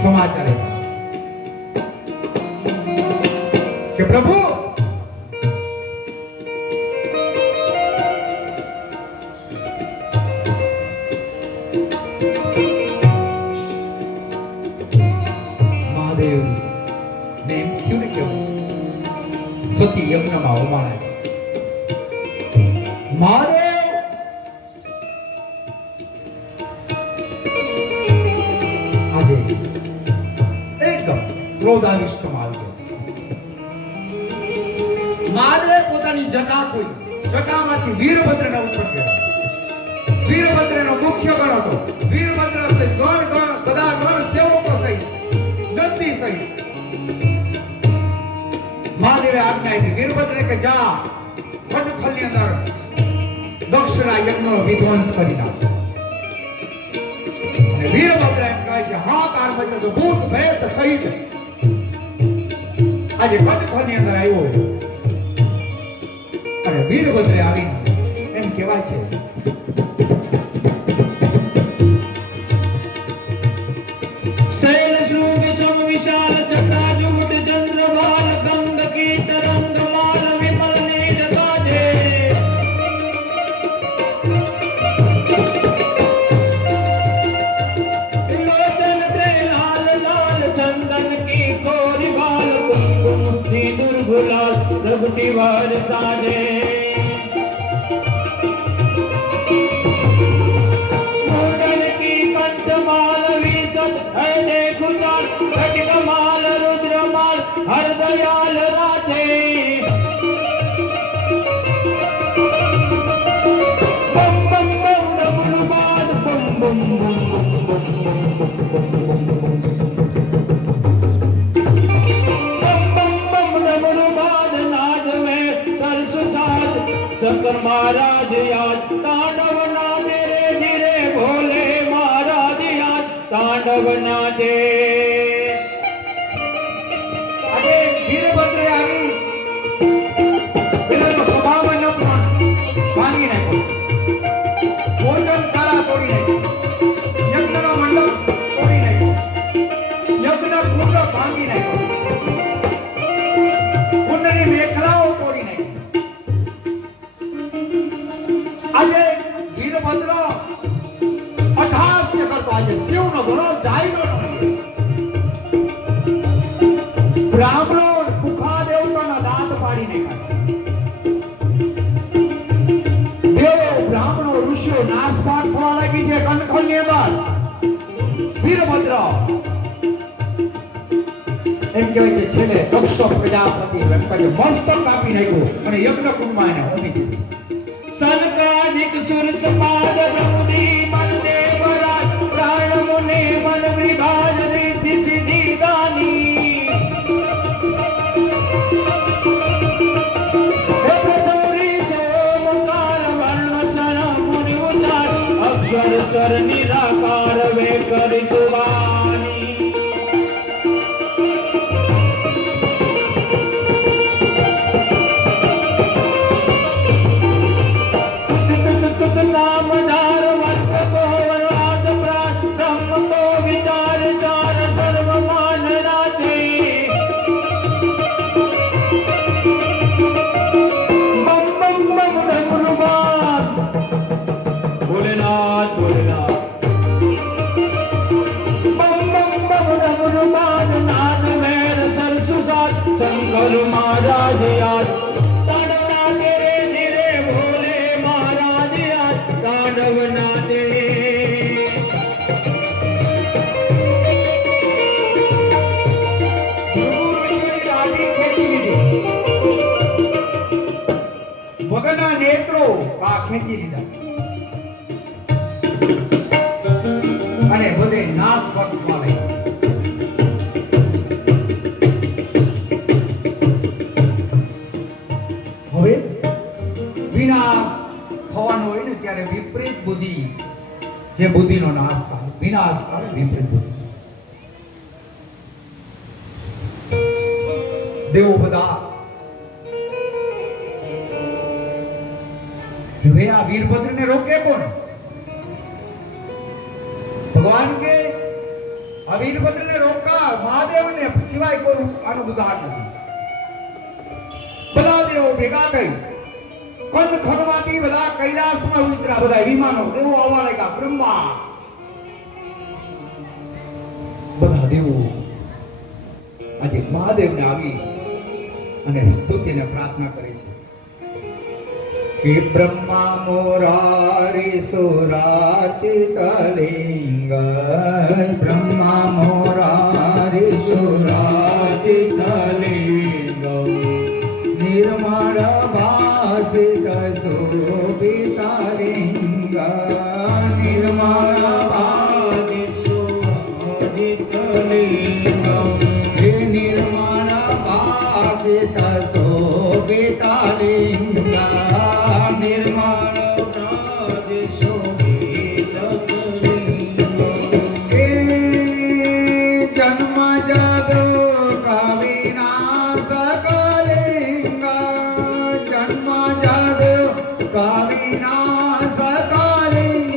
સમાચાર આપ્યા કે પ્રભુ મહાદેવ ને એમ થયું ને કે સતી યજ્ઞમાં હોમાણા છે. મહાદેવ આજે એકદમ ક્રોધાવિષ્ટમાં આવી ગયા છે. જટા કોઈ જટામાંથી વીરભદ્રને ઉત્પન્ન કર્યો. વીરભદ્રનો મુખ્ય ગણ હતો. વીરભદ્ર સહિત ગણ બધા ગણ સેવકો સહિત દંતી સહિત મહાદેવે આજ્ઞા આપી વીરભદ્રને કે જા વટખલની અંદર દક્ષના યજ્ઞનો વિધ્વંસ કરી નાખ. અને વીરભદ્ર એમ કહે છે હાકાર મચે તો ભૂત ભેટ સહિત આજે વટખલની અંદર આવ્યો અને વીરભદ્રે આવીને એમ કહેવાય છે शैल शृंग सम विशाल जटाजूट चंद्रबाल गंग की तरंग माल विमल नील गाजे लोचन थे लाल लाल चंदन की कोरी बाल कुमकुम सिंदूर गुलाल रघुटी वार साजे मुंडन की कंठमाल विसत हृदय खुचाल खड्गमाल रुद्रमाल हर दयाल राधे बम बम बम डमरुबाद बम बम बम बम बम बम बम डमरुबाद नाद में सरसुसाद शंकर महाराज याद तांडव नादे रे धीरे भोले महाराज याद तांडव नादे આજે વીરભદ્રે આવી પેલાનો સ્વભાવ ન પણ ભાંગી નાખ્યો. ભોજનશાળા તોડી નાખી. યજ્ઞનો મંડપ તોડી નાખ્યો. યજ્ઞ કુંડ ભાંગી નાખ્યો. કુંડની મેખલાઓ તોડી નાખી. આજે વીરભદ્ર અઠાસ્ય કરતો આજે શિવનો ઘણો જાયલો નથી. બ્રાહ્મણો ભૂખા દેવતાના દાંત પાડી નાખ્યા. દેવો બ્રાહ્મણો ઋષિઓ નાશપાત થવા લાગી છે કનખલની અંદર. વીરભદ્ર એમ કહેવાય છે છેલ્લે દક્ષ પ્રજાપતિ એમ કહે મસ્તક કાપી નાખ્યું અને યજ્ઞ કુંડમાં એને હોમી દીધી. सनकादिक सुर समाद ब्रह्मदी मन देवराज प्राण मुने मन विभाज रिद्धि सिद्धि दानी हे प्रथम ऋषि ओमकार वर्ण सन मुनि उचार अक्षर स्वर निराकार वे करि सुबानी नाम धार वर्ग को वराज प्राण ब्रह्म को विचार चार सर्व मान राजे बम बम बम डमरुबाद भोलेनाथ भोलेनाथ बम बम बम डमरुबाद नाद मेर सरसुसात शंकर महाराज याद तांडव नादे વગરના નેત્રો આ ખેંચી લીધા અને બધે નાશ પગમાં લઈ. હવે વિનાશ થવાનો હોય ને ત્યારે વિપરીત બુદ્ધિ જે બુદ્ધિનો નાશ થાય વિનાશ થાય વિપરીત બુદ્ધિ. દેવો બધા હવે આ વીરભદ્રને રોકે કોણ? ભગવાન કે આ વીરભદ્રને રોકા મહાદેવને સિવાય કોઈ આનું ઉદાહરણ નથી. બધા દેવો ભેગા થઈ કનખલમાંથી બધા કૈલાસમાં ઉતર્યા. બધા વિમાનો દેવો આવવા લાગ્યા. બ્રહ્મા બધા દેવો આજે મહાદેવને આવી અને સ્તુતિને પ્રાર્થના કરે છે કે બ્રહ્મા મોરારી સુરાચિત લિંગ બ્રહ્મા મોરારી સુરાચિત લિંગ નિર્મળ ભા ભાસિત શોભિતા લિંગ નિર્મળ હે નિર્મળ ભાસિત શોભિતા લિંગ નિર્મળ હે જન્મ જગો કવિનાશ કલિંગ જન્મ જગો કવિનાશ કલિંગ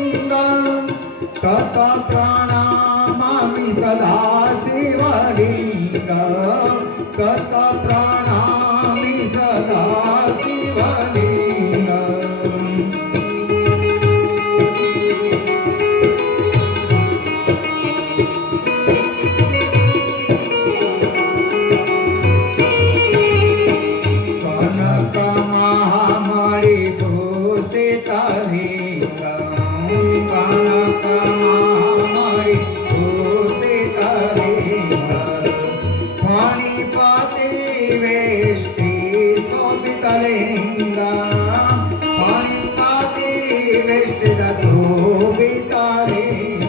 તત પ્રણામામિ સદા શિવલિંગ તત પ્રણામિ સદા શિવલિંગ કનક મહામળી ભૂષિત લિંગ કનક મહામળી ભૂષિત લિંગ ફણિપતિ વેષ્ટિ શોભિત લિંગ ફણિપતિ વેષ્ટિ શોભિત લિંગ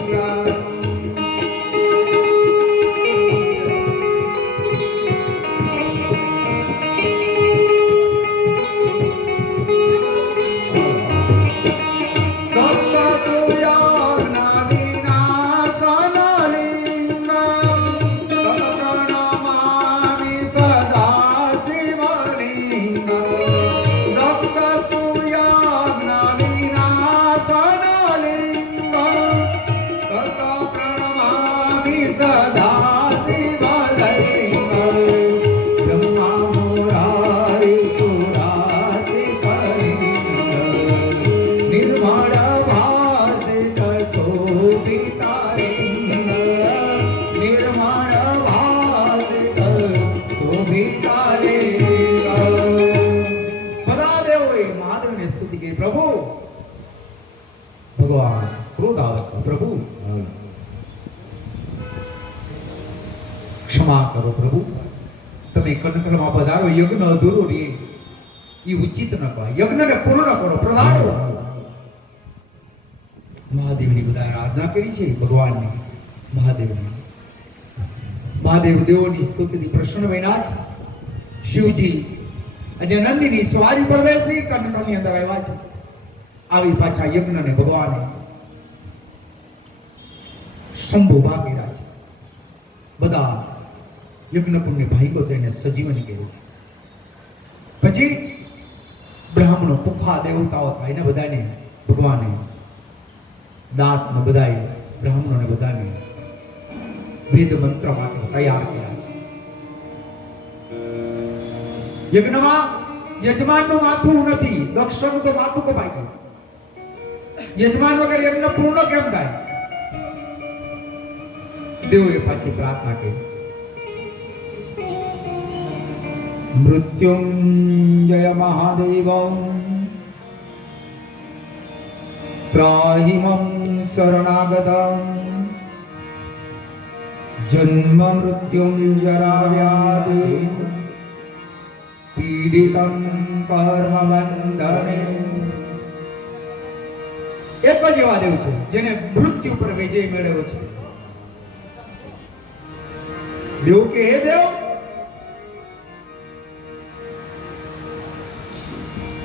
સદા શિવલિંગ બ્રહ્મા મુરારી સુરાતિ કલિંગ નિર્મળ ભાસિત શોભિતા લિંગ નિર્મળ ભાસિત શોભિતા લિંગ બધા દેવોએ મહાદેવની સ્તુતિ કરી. પ્રભુ ભગવાન ક્રોધાવસ્થા પ્રભુ ક્ષમા કરો પ્રભુ, તમે કનકમાં પધારો, યજ્ઞ અધૂરો રહે એ ઉચિત ન કહેવાય, યજ્ઞને પૂર્ણ કરો, પ્રધારો. મહાદેવની બધા આરાધના કરી છે ભગવાનની, મહાદેવની. મહાદેવ દેવોની સ્તુતિથી પ્રસન્ન બન્યા છે. શિવજી આજે નંદીની સવારી પર બેસી કનકની અંદર આવ્યા છે. આવી પાછા યજ્ઞને ભગવાને શંભુ ભાગીરા છે. બધા યજ્ઞ પુણ્ય ભાઈઓ તેને સજીવન કર્યું. પછી બ્રાહ્મણો પુખા દેવતાઓ હતા, એને બધાને ભગવાને દાંત ને બધાએ બ્રાહ્મણોને બધાને વેદ મંત્ર માટે તૈયાર કર્યા છે. યજ્ઞમાં યજમાનનું માથું નથી, દક્ષનું તો માથું કપાઈ ગયું. યજમાન વગર યજ્ઞ પૂર્ણ કેમ થાય? દેવોએ પાછી પ્રાર્થના કરી. મૃત્યુંજય મહાદેવ ત્રાહિમં શરણાગતં જન્મ મૃત્યું જરા વ્યાધિ પીડિતં કર્મ બંધને. એક જ એવા દેવ છે જેને મૃત્યુ પર વિજય મેળવ્યો છે. દેવ કે હે દેવ,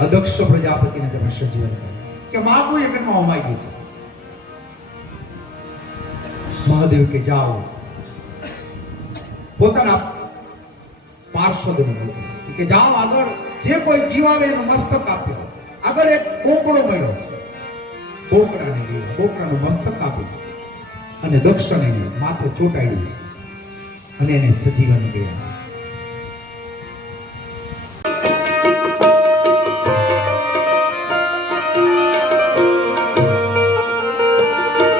અદક્ષ પ્રજાપતિને તમે સજીવન કર્યો કે માગું એ કનમાં માગ્યું છે. મહાદેવ કે જાઓ પોતાના પાર્ષદને કે જાઓ આગળ જે કોઈ જીવ આવે એનું મસ્તક આપ્યો. આગળ એક કોકડો મળ્યો, કોકડાને લીધો, કોકડાનું મસ્તક આપ્યું અને દક્ષને માથે ચોટાડ્યું અને એને સજીવન કર્યા.